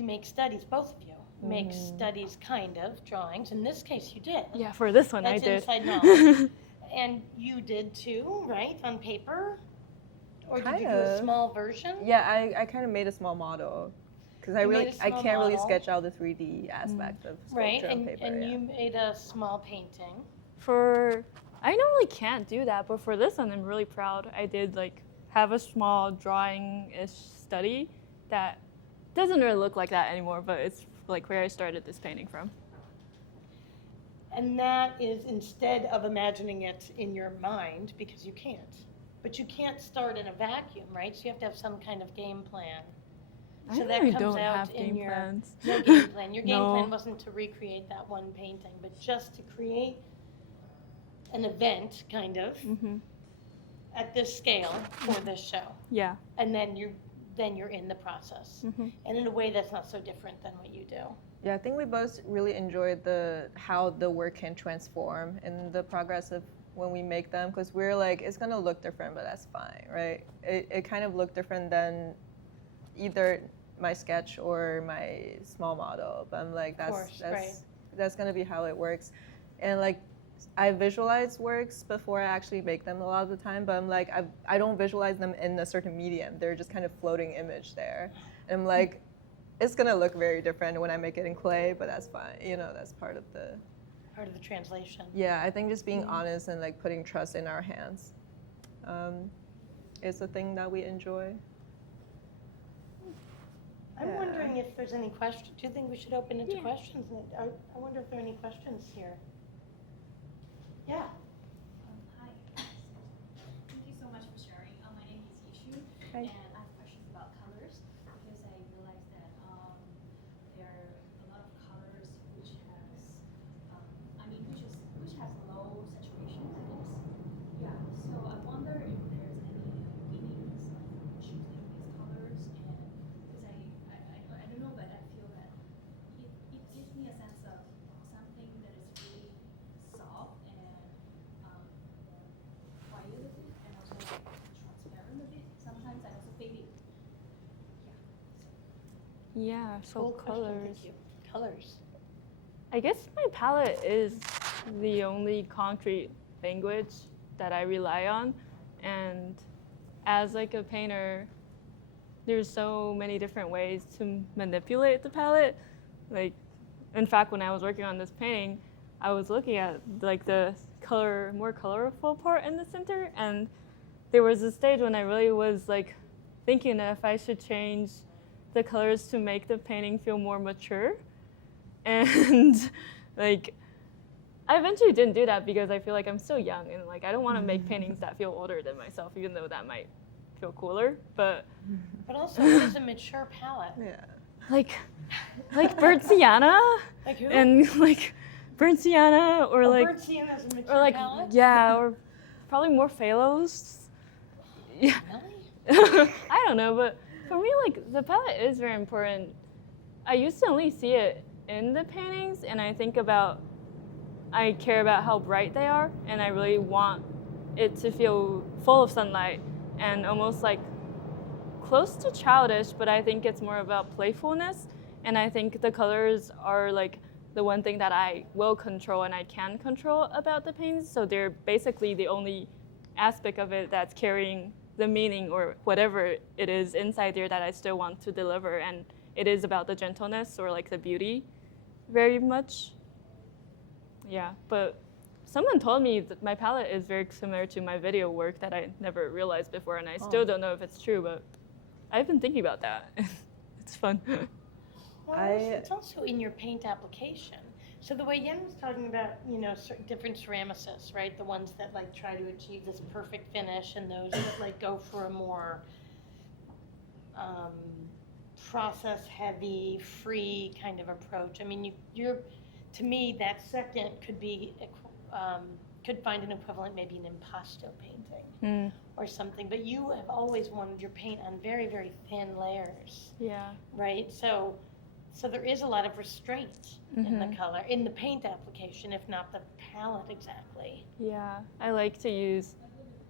make studies, both of you make studies, kind of drawings. In this case, you did. Yeah, for this one That's I did. inside knowledge. And you did too, right, on paper? Or did you do a small version? Yeah, I kind of made a small model because I can't really sketch out the 3D aspect of sculpture on paper. And you made a small painting. I normally can't do that, but for this one I'm really proud. I did like have a small drawing-ish study that doesn't really look like that anymore, but it's like where I started this painting from. And that is instead of imagining it in your mind, because you can't. But you can't start in a vacuum, right? So you have to have some kind of game plan. I So that really comes don't out have in game your plans. no game plan. Your game No. plan wasn't to recreate that one painting, but just to create an event, kind of, at this scale for this show. Yeah. And then you're in the process. And in a way that's not so different than what you do. Yeah, I think we both really enjoyed how the work can transform in the progress of when we make them, because we're like, it's gonna look different, but that's fine, right? It kind of looked different than either my sketch or my small model, but I'm like, that's gonna be how it works. And like, I visualize works before I actually make them a lot of the time, but I'm like, I don't visualize them in a certain medium. They're just kind of floating image there. And I'm like, it's gonna look very different when I make it in clay, but that's fine. You know, that's part of the translation. Yeah, I think just being honest and like putting trust in our hands is a thing that we enjoy. I'm wondering if there's any questions. Do you think we should open it to questions? I wonder if there are any questions here. Yeah. Hi. Thank you so much for sharing. My name is Yishu, Hi. and I have questions about colors because I realized that there are a lot of colors which has, which has low saturation, I guess. Yeah. So I wonder if there's any meanings like choosing these colors, and because I don't know, but I feel that it gives me a sense of something that is really soft and quiet a bit, and also transparent a bit. Sometimes I also fading. Yeah, so Cool question, colors. thank you. Colors. I guess my palette is the only concrete language that I rely on. And as like a painter, there's so many different ways to manipulate the palette. Like, in fact, when I was working on this painting, I was looking at like the more colorful part in the center, and there was a stage when I really was like thinking if I should change the colors to make the painting feel more mature. And like I eventually didn't do that because I feel like I'm still young and like I don't want to make paintings that feel older than myself, even though that might feel cooler. But also, what is a mature palette? Yeah. like burnt sienna Like who? and like burnt sienna or like Burnt sienna is a mature or like palette? yeah, or probably more phalos. Yeah. Really? I don't know, but for me, like the palette is very important. I used to only see it in the paintings, and I care about how bright they are, and I really want it to feel full of sunlight and almost like close to childish, but I think it's more about playfulness. And I think the colors are like the one thing that I will control and I can control about the paintings. So they're basically the only aspect of it that's carrying the meaning or whatever it is inside there that I still want to deliver. And it is about the gentleness or like the beauty very much. Yeah, but someone told me that my palette is very similar to my video work that I never realized before, and I still don't know if it's true, but I've been thinking about that. It's fun. Well, it's also in your paint application. So the way Yen was talking about, different ceramicists, right? The ones that like try to achieve this perfect finish, and those that like go for a more process-heavy, free kind of approach. I mean, to me, that second could find an equivalent, maybe an impasto painting or something. But you have always wanted your paint on very, very thin layers. Yeah. Right? So there is a lot of restraint in the color, in the paint application, if not the palette exactly. Yeah, I like to use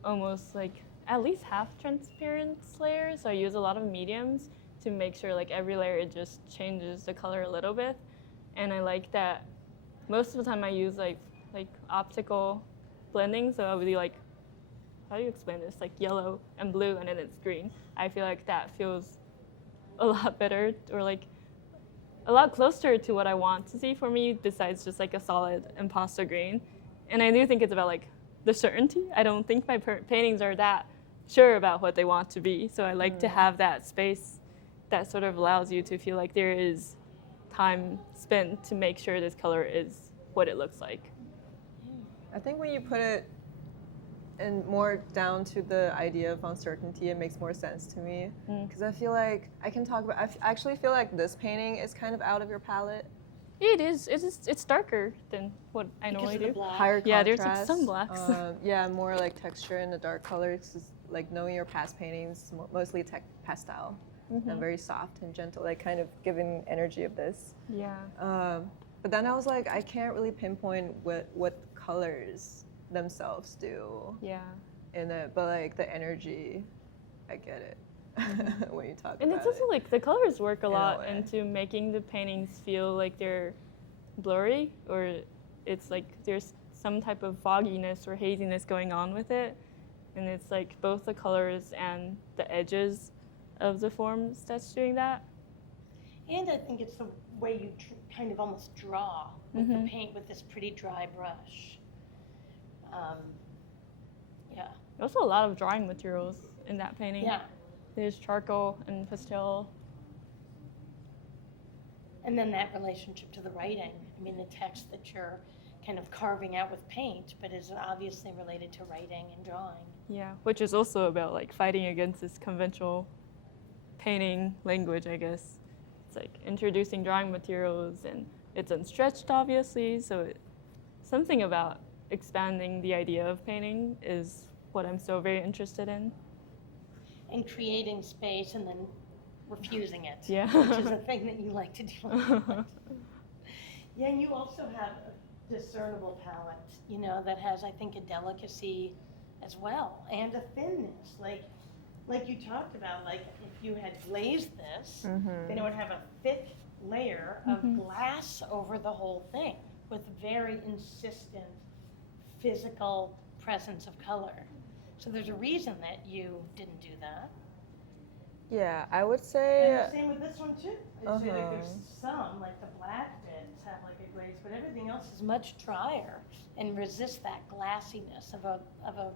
almost like at least half transparent layers. So I use a lot of mediums to make sure like every layer it just changes the color a little bit. And I like that most of the time I use like optical blending. So I would do like, how do you explain this? Like yellow and blue and then it's green. I feel like that feels a lot better or like a lot closer to what I want to see for me besides just like a solid impasto green. And I do think it's about like the certainty. I don't think my paintings are that sure about what they want to be. So I like to have that space that sort of allows you to feel like there is time spent to make sure this color is what it looks like. I think when you put it and more down to the idea of uncertainty, it makes more sense to me. Because I feel like I actually feel like this painting is kind of out of your palette. It is. It's darker than what I normally do. Higher contrast. Yeah, there's like some blacks. Yeah, more like texture in the dark colors. Just like knowing your past paintings, mostly pastel, and very soft and gentle, like kind of giving energy of this. Yeah. But then I was like, I can't really pinpoint what colors themselves do. Yeah. In it, but like the energy, I get it when you talk about it. And it's also like the colors work a In a lot way. into making the paintings feel like they're blurry or it's like there's some type of fogginess or haziness going on with it. And it's like both the colors and the edges of the forms that's doing that. And I think it's the way you kind of almost draw with the paint with this pretty dry brush. Yeah. Also a lot of drawing materials in that painting. Yeah. There's charcoal and pastel. And then that relationship to the writing. I mean, the text that you're kind of carving out with paint, but is obviously related to writing and drawing. Yeah, which is also about like fighting against this conventional painting language, I guess. It's like introducing drawing materials and it's unstretched, obviously, so something about expanding the idea of painting is what I'm still very interested in. And creating space and then refusing it, Yeah. which is a thing that you like to do. Yeah, and you also have a discernible palette, that has, I think, a delicacy as well and a thinness. Like you talked about, like if you had glazed this, then it would have a thick layer of glass over the whole thing with very insistent physical presence of color. So there's a reason that you didn't do that. Yeah, I would say. And the same with this one too. I say like there's some, like the black bits have like a glaze, but everything else is much drier and resists that glassiness of a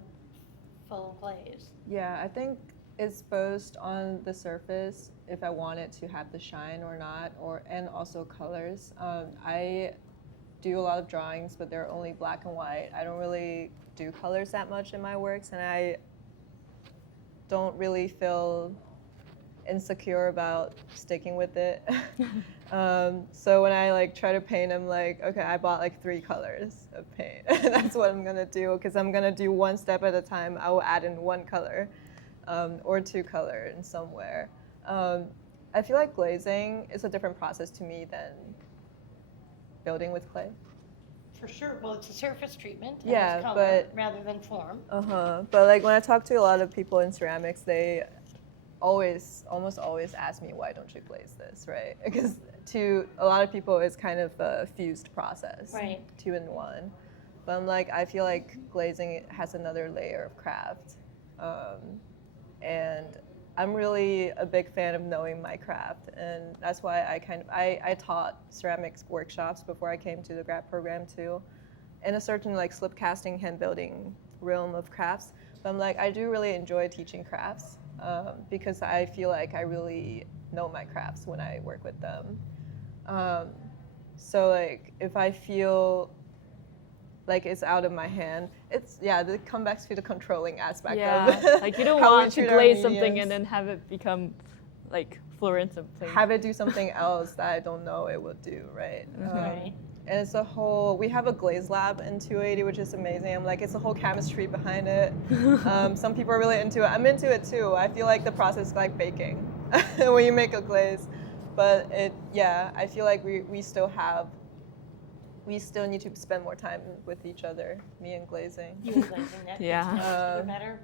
full glaze. Yeah, I think it's both on the surface if I want it to have the shine or not, and also colors. I do a lot of drawings, but they're only black and white. I don't really do colors that much in my works, and I don't really feel insecure about sticking with it. So when I like try to paint, I'm like, okay, I bought like 3 colors of paint. That's what I'm gonna do, because I'm gonna do one step at a time. I will add in 1 color or 2 color in somewhere. I feel like glazing is a different process to me than building with clay. For sure. Well, it's a surface treatment. And Yeah, it's color but- rather than form. But like when I talk to a lot of people in ceramics, they almost always ask me, why don't you glaze this, right? Because to a lot of people, it's kind of a fused process, Right. 2 in 1. But I'm like, I feel like glazing has another layer of craft, and I'm really a big fan of knowing my craft, and that's why I taught ceramics workshops before I came to the grad program too, in a certain like slip casting, hand building realm of crafts. But I'm like, I do really enjoy teaching crafts because I feel like I really know my crafts when I work with them. So like if I feel like it's out of my hand, it comes back to the controlling aspect of it. Like you don't How we want to treat our glaze something mediums. and then have it become like fluorescent plain. Have it do something else that I don't know it will do, right? Right. And it's we have a glaze lab in 280, which is amazing. I'm like, it's a whole chemistry behind it. Some people are really into it. I'm into it too. I feel like the process is like baking when you make a glaze. But I feel like we still need to spend more time with each other, me and glazing. You and glazing that Yeah. makes it better.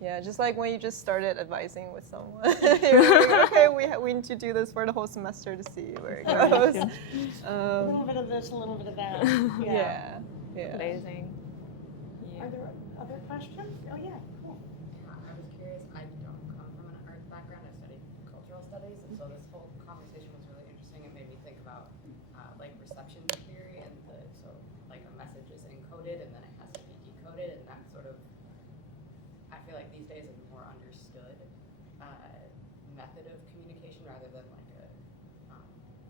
Yeah, just like when you just started advising with someone. You're like, okay, we need to do this for the whole semester to see where it goes. A little bit of this, a little bit of that. Yeah. Glazing. Are there other questions? Oh, yeah, cool. I was curious, I don't come from an art background, I studied cultural studies, and so this whole conversation was really interesting. It made me think about like reception theory, and so like a message is encoded and then it has to be decoded, and that sort of, I feel like these days is a more understood method of communication rather than like a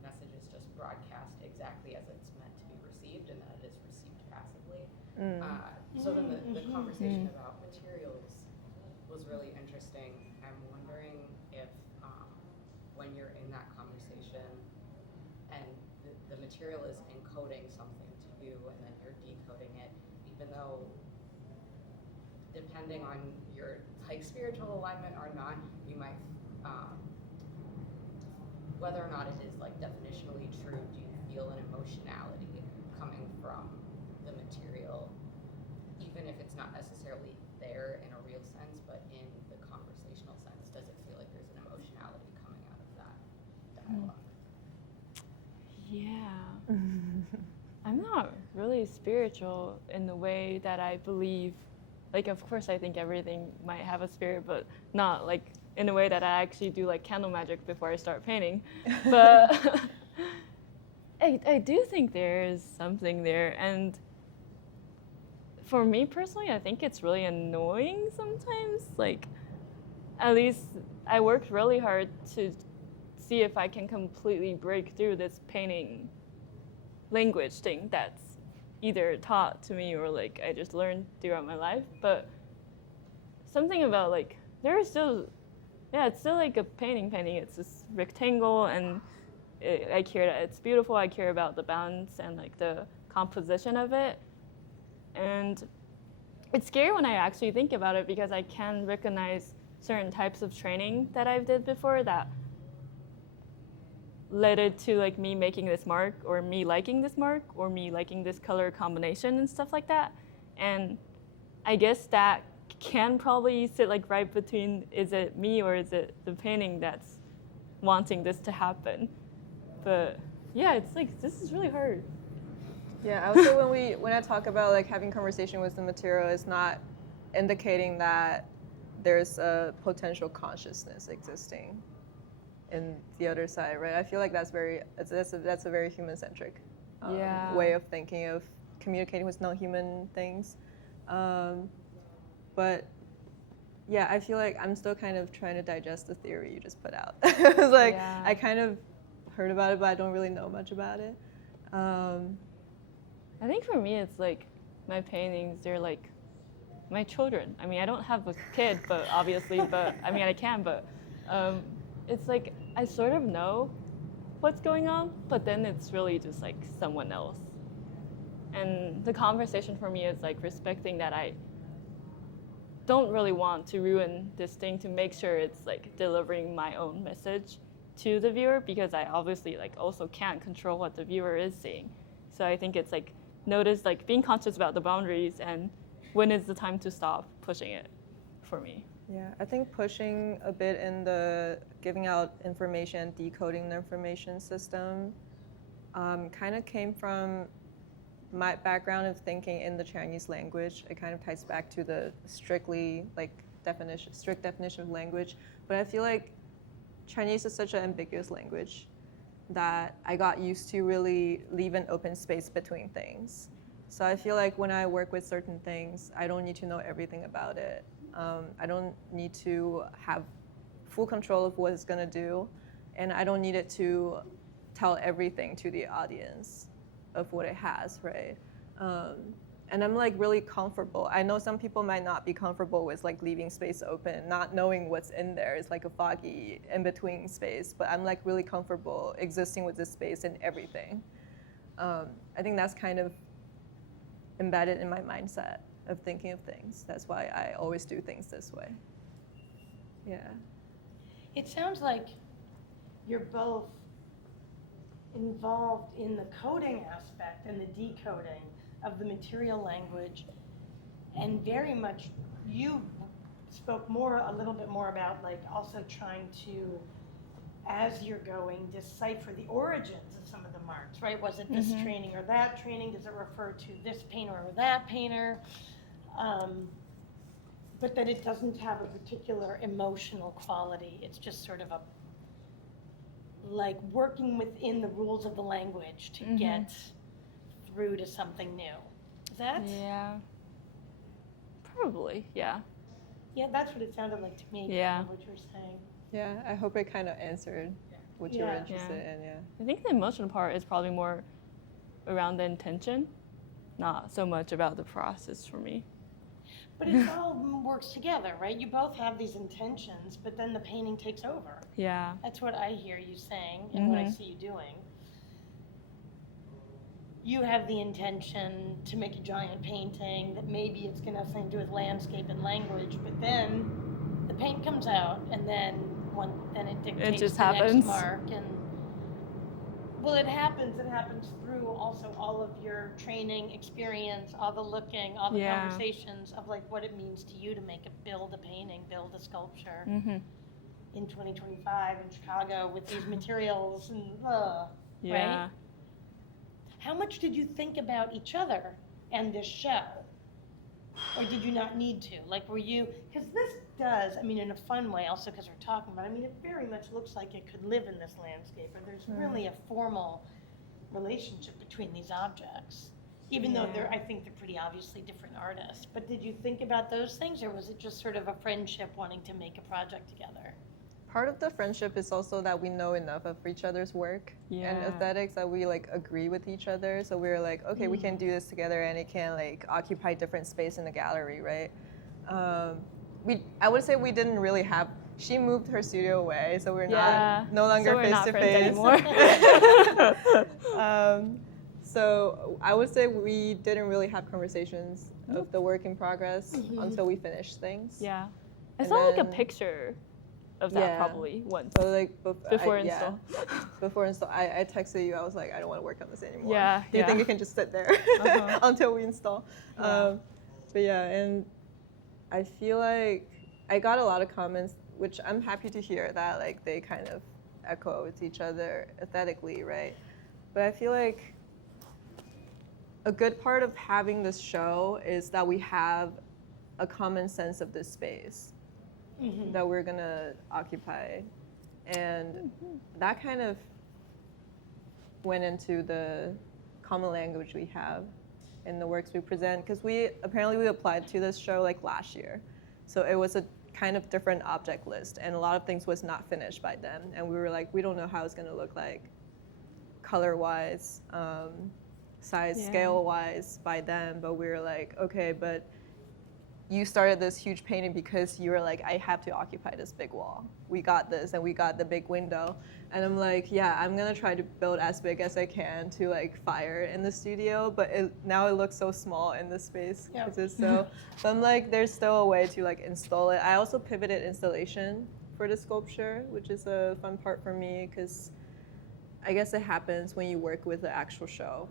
message is just broadcast exactly as it's meant to be received and that it is received passively. So then the conversation about materials was really interesting. I'm wondering if when you're in that conversation and the material is encoding something to you and then you're decoding it, even though depending on your like spiritual alignment or not, you might whether or not it is like definitionally true, do you feel an emotionality coming from the material, even if it's not necessarily there in a real sense, but in the conversational sense, does it feel like there's an emotionality coming out of that dialogue? Yeah. I'm not really spiritual in the way that I believe. Like, of course, I think everything might have a spirit, but not like in a way that I actually do like candle magic before I start painting. But I do think there is something there. And for me personally, I think it's really annoying sometimes. Like, at least I worked really hard to see if I can completely break through this painting language thing that's either taught to me or like I just learned throughout my life. But something about like there's still, it's still like a painting. It's this rectangle, and I care that it's beautiful. I care about the balance and like the composition of it. And it's scary when I actually think about it because I can recognize certain types of training that I've did before that led it to like me making this mark or me liking this mark or me liking this color combination and stuff like that. And I guess that can probably sit like right between, is it me or is it the painting that's wanting this to happen? But yeah, it's like, this is really hard. Yeah, I would say when I talk about like having conversation with the material, it's not indicating that there's a potential consciousness existing in the other side, right? I feel like that's a very human-centric way of thinking, of communicating with non-human things. But yeah, I feel like I'm still kind of trying to digest the theory you just put out. It's like I kind of heard about it, but I don't really know much about it. I think for me, it's like my paintings, they're like my children. I mean, I don't have a kid, but obviously, but I mean, I can, but it's like I sort of know what's going on, but then it's really just like someone else. And the conversation for me is like respecting that I don't really want to ruin this thing to make sure it's like delivering my own message to the viewer, because I obviously like also can't control what the viewer is seeing. So I think it's like notice like being conscious about the boundaries and when is the time to stop pushing it for me. Yeah, I think pushing a bit in the giving out information, decoding the information system kind of came from my background of thinking in the Chinese language. It kind of ties back to the strictly like strict definition of language. But I feel like Chinese is such an ambiguous language that I got used to really leave an open space between things. So I feel like when I work with certain things, I don't need to know everything about it. I don't need to have full control of what it's gonna do, and I don't need it to tell everything to the audience of what it has, right? And I'm like really comfortable. I know some people might not be comfortable with like leaving space open, not knowing what's in there. It's like a foggy in-between space, but I'm like really comfortable existing with this space and everything. I think that's kind of embedded in my mindset of thinking of things. That's why I always do things this way. Yeah. It sounds like you're both involved in the coding aspect and the decoding of the material language, and very much you spoke a little bit more about like also trying to, as you're going, decipher the origins of some of the marks, right? Was it this training or that training? Does it refer to this painter or that painter? But that it doesn't have a particular emotional quality. It's just sort of a like working within the rules of the language to get through to something new. Is that? Yeah. Probably, yeah. Yeah, that's what it sounded like to me. Yeah. Kind of what you were saying. Yeah, I hope it kind of answered what you were interested in, yeah. I think the emotional part is probably more around the intention, not so much about the process for me. But it all works together, right? You both have these intentions, but then the painting takes over. Yeah. That's what I hear you saying and what I see you doing. You have the intention to make a giant painting that maybe it's going to have something to do with landscape and language, but then the paint comes out, and then it dictates It just the happens. next mark. And well, it happens through also all of your training experience, all the looking, all the conversations of like what it means to you to build a painting, build a sculpture in 2025 in Chicago with these materials and right? How much did you think about each other and this show? Or did you not need to? Like, were you, because this does, I mean, in a fun way, also because we're talking about, I mean, it very much looks like it could live in this landscape, or there's really a formal relationship between these objects, even though I think they're pretty obviously different artists. But did you think about those things, or was it just sort of a friendship wanting to make a project together? Part of the friendship is also that we know enough of each other's work and aesthetics that we like agree with each other. So we're like, okay, we can do this together, and it can like occupy different space in the gallery, right? I would say we didn't really have. She moved her studio away, so we're no longer face to face anymore. So I would say we didn't really have conversations of the work in progress until we finished things. Yeah. I And saw like a then- picture of that probably once. So like Before install. Before install, I texted you. I was like, I don't want to work on this anymore. Yeah, Do you think you can just sit there until we install? But yeah, and I feel like I got a lot of comments, which I'm happy to hear that like they kind of echo with each other aesthetically, right? But I feel like a good part of having this show is that we have a common sense of this space that we're gonna occupy, and that kind of went into the common language we have in the works we present, because we applied to this show like last year, so it was a kind of different object list, and a lot of things was not finished by then, and we were like, we don't know how it's gonna look like color-wise, size, scale-wise by them, but we were like, okay, but you started this huge painting because you were like, I have to occupy this big wall. We got this, and we got the big window. And I'm like, yeah, I'm gonna try to build as big as I can to like fire in the studio, but now it looks so small in this space. Yeah. It's so I'm like, there's still a way to like install it. I also pivoted installation for the sculpture, which is a fun part for me, because I guess it happens when you work with the actual show.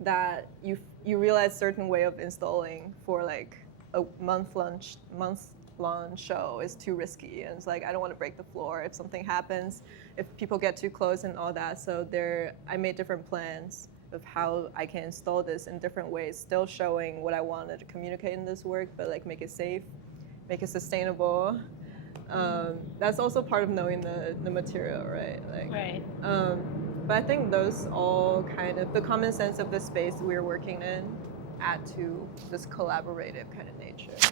That you realize certain way of installing for like a month-long show is too risky, and it's like, I don't want to break the floor if something happens, if people get too close and all that. So I made different plans of how I can install this in different ways, still showing what I wanted to communicate in this work, but like make it safe, make it sustainable. That's also part of knowing the material, right? Like, Right. But I think those all kind of, the common sense of the space we're working in add to this collaborative kind of nature. It's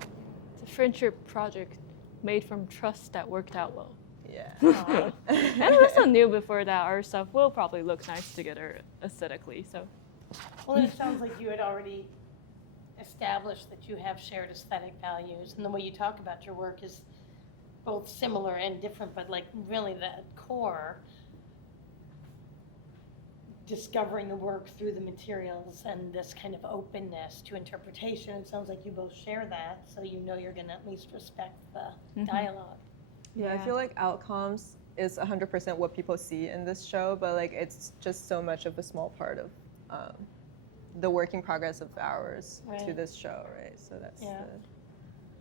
a friendship project made from trust that worked out well. Yeah. And we also knew before that our stuff will probably look nice together aesthetically. So Well, and it sounds like you had already established that you have shared aesthetic values, and the way you talk about your work is both similar and different, but like really the core, discovering the work through the materials and this kind of openness to interpretation. It sounds like you both share that, so you know you're gonna at least respect the dialogue. Yeah, I feel like outcomes is 100% what people see in this show, but like it's just so much of a small part of the working progress of ours to Right. this show, right? So that's Yeah.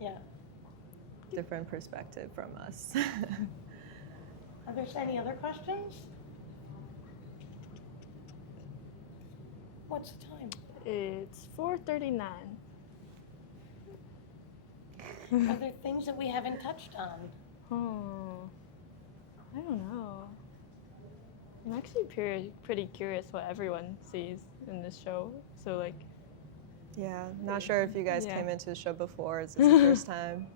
Yeah. the different perspective from us. Are there any other questions? What's the time? it's 4:39. Are there things that we haven't touched on? I don't know. I'm actually pretty curious what everyone sees in this show. So like, Yeah, not sure if you guys Yeah. came into the show before. Is this the first time?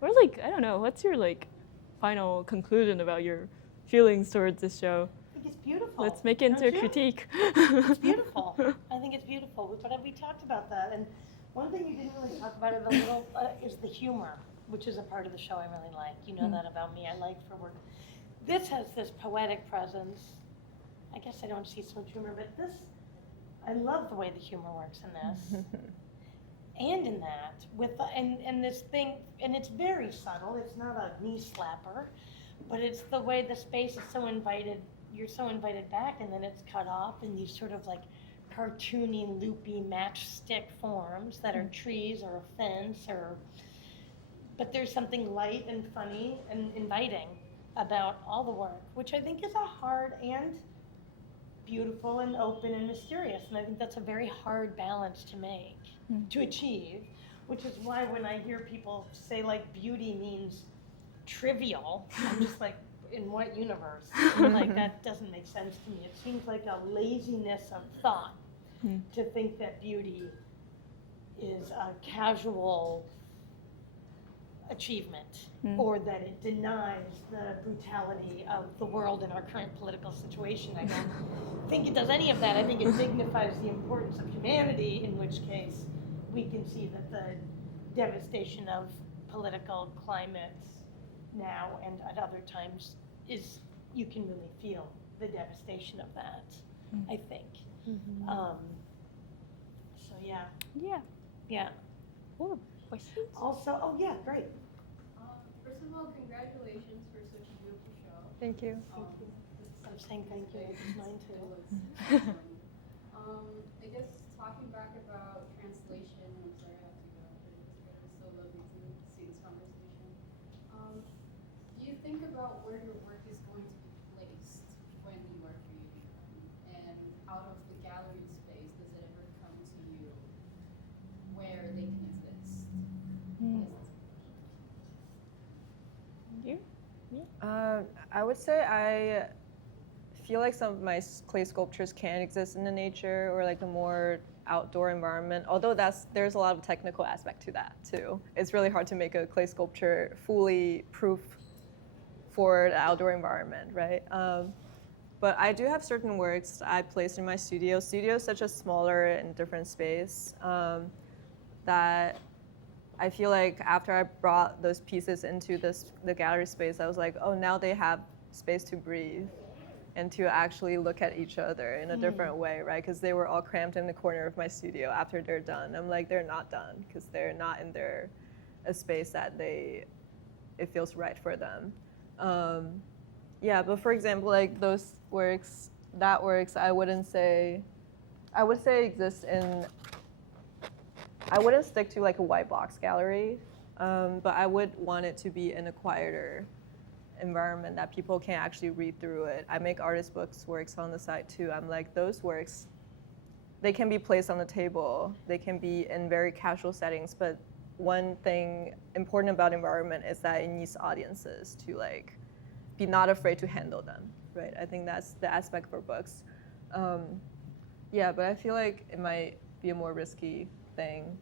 or like, I don't know. What's your like final conclusion about your feelings towards this show? I think it's beautiful. Let's make it into a Don't you? critique. It's beautiful. I think it's beautiful. But we talked about that, and one thing you didn't really talk about it a little is the humor, which is a part of the show I really like. You know that about me. I like for work. This has this poetic presence. I guess I don't see so much humor, but this, I love the way the humor works in this. And in that, with the, and this thing, and it's very subtle. It's not a knee slapper, but it's the way the space is so invited. You're so invited back, and then it's cut off in these sort of like cartoony, loopy matchstick forms that are trees or a fence, or. But there's something light and funny and inviting about all the work, which I think is a hard and beautiful and open and mysterious, and I think that's a very hard balance to make, to achieve, which is why when I hear people say like beauty means trivial, I'm just like, in what universe? Like that doesn't make sense to me. It seems like a laziness of thought to think that beauty is a casual achievement, or that it denies the brutality of the world in our current political situation. I don't think it does any of that. I think it dignifies the importance of humanity, in which case we can see that the devastation of political climates now and at other times is, you can really feel the devastation of that, I think. So yeah. Yeah. Oh, questions? Also, oh yeah, great. First of all, congratulations for such a beautiful show. Thank you. I'm saying thank you, which is mine too. I guess talking back about translation, I'm sorry I have to go, but it was so lovely to see this conversation. Do you think about where your work is going to be placed when you are creating them? And out of the gallery space, does it ever come to you where they can exist? You? I would say I feel like some of my clay sculptures can exist in the nature or like a more outdoor environment, although there's a lot of technical aspect to that too. It's really hard to make a clay sculpture fully proof for the outdoor environment, right? But I do have certain works I place in my studio. Studio is such a smaller and different space that I feel like after I brought those pieces into the gallery space, I was like, oh, now they have space to breathe and to actually look at each other in a different way, right? Because they were all cramped in the corner of my studio after they're done. I'm like, they're not done because they're not in a space that it feels right for them. Yeah, but for example, like those works, I would say exist in, I wouldn't stick to like a white box gallery, but I would want it to be in a quieter environment that people can actually read through it. I make artist books works on the side too. I'm like, those works, they can be placed on the table. They can be in very casual settings, but one thing important about environment is that it needs audiences to like be not afraid to handle them, right? I think that's the aspect for books. Yeah, but I feel like it might be a more risky thing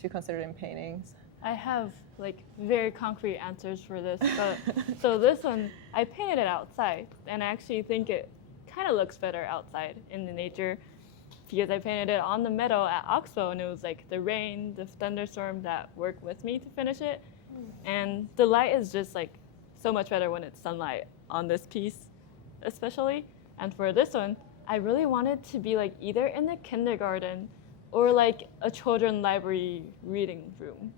to consider in paintings. I have like very concrete answers for this, but so this one I painted it outside, and I actually think it kind of looks better outside in the nature because I painted it on the meadow at Oxbow, and it was like the rain, the thunderstorm that worked with me to finish it, and the light is just like so much better when it's sunlight on this piece, especially. And for this one, I really wanted to be like either in the kindergarten or like a children's library reading room.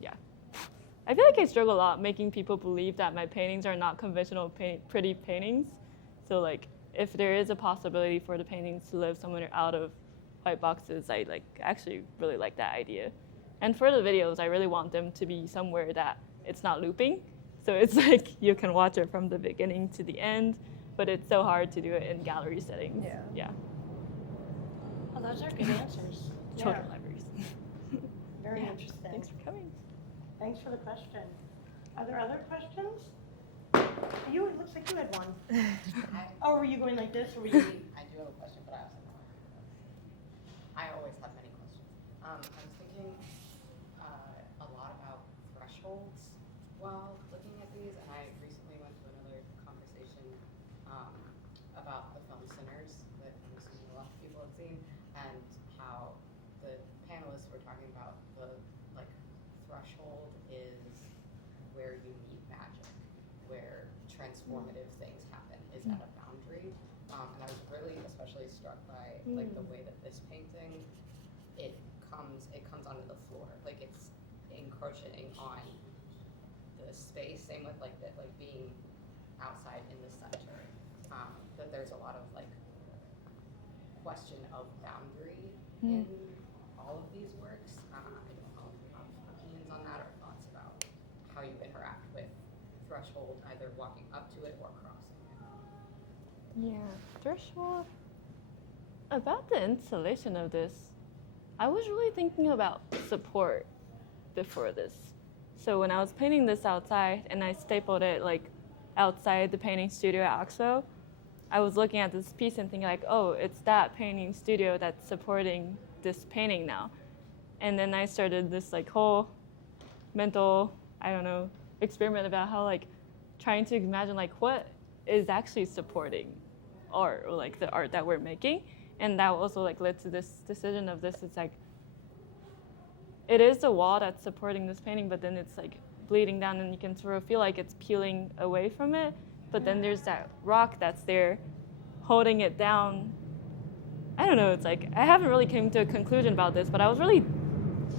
Yeah. I feel like I struggle a lot making people believe that my paintings are not conventional pretty paintings. So like if there is a possibility for the paintings to live somewhere out of white boxes, I like actually really like that idea. And for the videos, I really want them to be somewhere that it's not looping. So it's like you can watch it from the beginning to the end, but it's so hard to do it in gallery settings. Yeah. Oh, those are good answers. Children libraries. Very Yeah. interesting. Thanks for coming. Thanks for the question. Are there other questions? It looks like you had one. Oh, were you going like this, or were you? I do have a question, but I also know I always have many questions. I was thinking a lot about thresholds while looking at these, and I recently went to another conversation about the film Sinners that I'm assuming a lot of people have seen, and how the panelists were talking about the like threshold is where you meet magic, where transformative things happen, is at a boundary. And I was really especially struck by like the way that this painting, it comes onto the floor, like it's encroaching on the space. Same with like being outside in the center. That there's a lot of like question of boundary in all of these works. I don't know if you have opinions on that or thoughts about how you interact with threshold, either walking up to it or crossing it. Yeah, threshold. About the installation of this, I was really thinking about support before this. So when I was painting this outside and I stapled it like outside the painting studio at Oxbow, I was looking at this piece and thinking like, oh, it's that painting studio that's supporting this painting now. And then I started this like whole mental, experiment about how like trying to imagine like what is actually supporting art or like the art that we're making. And that also like led to this decision of this. It's like, it is the wall that's supporting this painting, but then it's like bleeding down and you can sort of feel like it's peeling away from it. But then there's that rock that's there holding it down. I don't know, it's like, I haven't really came to a conclusion about this, but I was really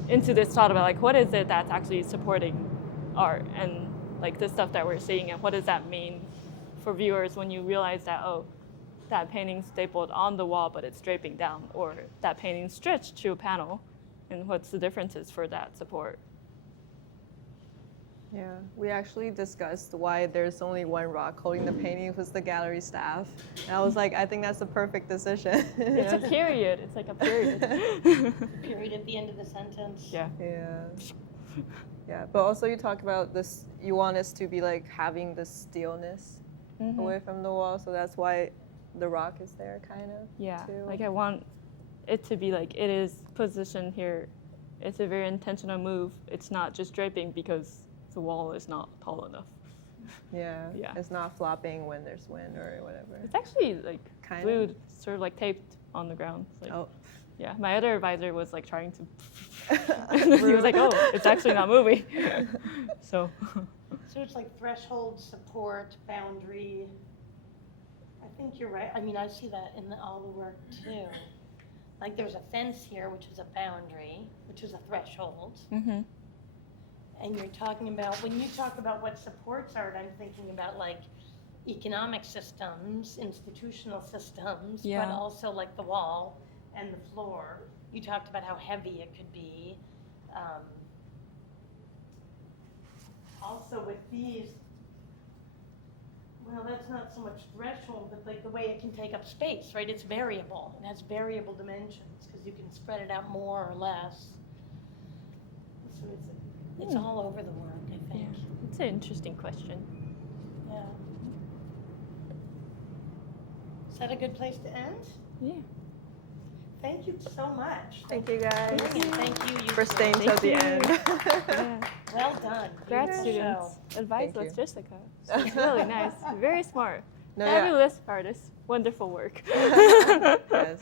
into this thought about like, what is it that's actually supporting art and like the stuff that we're seeing, and what does that mean for viewers when you realize that, oh, that painting's stapled on the wall, but it's draping down, or that painting's stretched to a panel, and what's the differences for that support? Yeah, we actually discussed why there's only one rock holding the painting. It was the gallery staff. And I was like, I think that's the perfect decision. It's a period. It's like a period. Period at the end of the sentence. Yeah. Yeah. Yeah, but also you talk about this, you want us to be like having this stillness away from the wall, so that's why the rock is there, kind of. Yeah, too. like I want it to be like it is positioned here. It's a very intentional move. It's not just draping because the wall is not tall enough. Yeah. Yeah. It's not flopping when there's wind or whatever. It's actually like Kind glued, sort of like taped on the ground. Like, Oh. Yeah, my other advisor was like trying to, and then he was like, "Oh, it's actually not moving." So. So it's like threshold, support, boundary. I think you're right. I mean, I see that in all the work too. Like there's a fence here, which is a boundary, which is a threshold. Mm-hmm. And you're talking about, when you talk about what supports art, I'm thinking about like economic systems, institutional systems, Yeah. but also like the wall and the floor. You talked about how heavy it could be. Also with these, well, that's not so much threshold, but like the way it can take up space, right? It's variable. It has variable dimensions because you can spread it out more or less. So it's all over the work, I think. It's an interesting question. Yeah. Is that a good place to end? Yeah. Thank you so much. Thank you guys Thank you for staying till the end. Yeah. Well done. Grad Beautiful students, show. advice Thank with Jessica. It's really nice. Very smart. No, Fabulous artist. Wonderful work. Yes.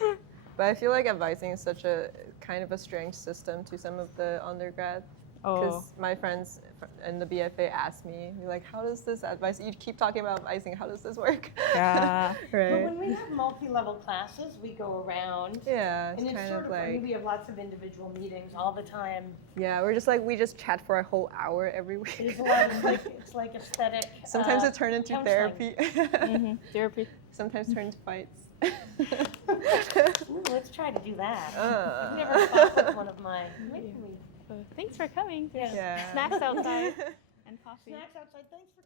But I feel like advising is such a kind of a strange system to some of the undergrad. Because my friends in the BFA asked me, like, how does this advice, you keep talking about advising, how does this work? Yeah. But Right. when we have multi-level classes, we go around. Yeah, And it's it's kind sort of of, I mean, like, we have lots of individual meetings all the time. yeah, we're just like, we just chat for a whole hour every week. It's a lot of it's like aesthetic. Sometimes it turns into counseling. therapy. Mm-hmm. Therapy. Sometimes turns fights. Ooh, let's try to do that. I've never fought with one of mine. Maybe we. So thanks for coming. Yeah. Yeah. Snacks outside and coffee. Snacks outside. Thanks for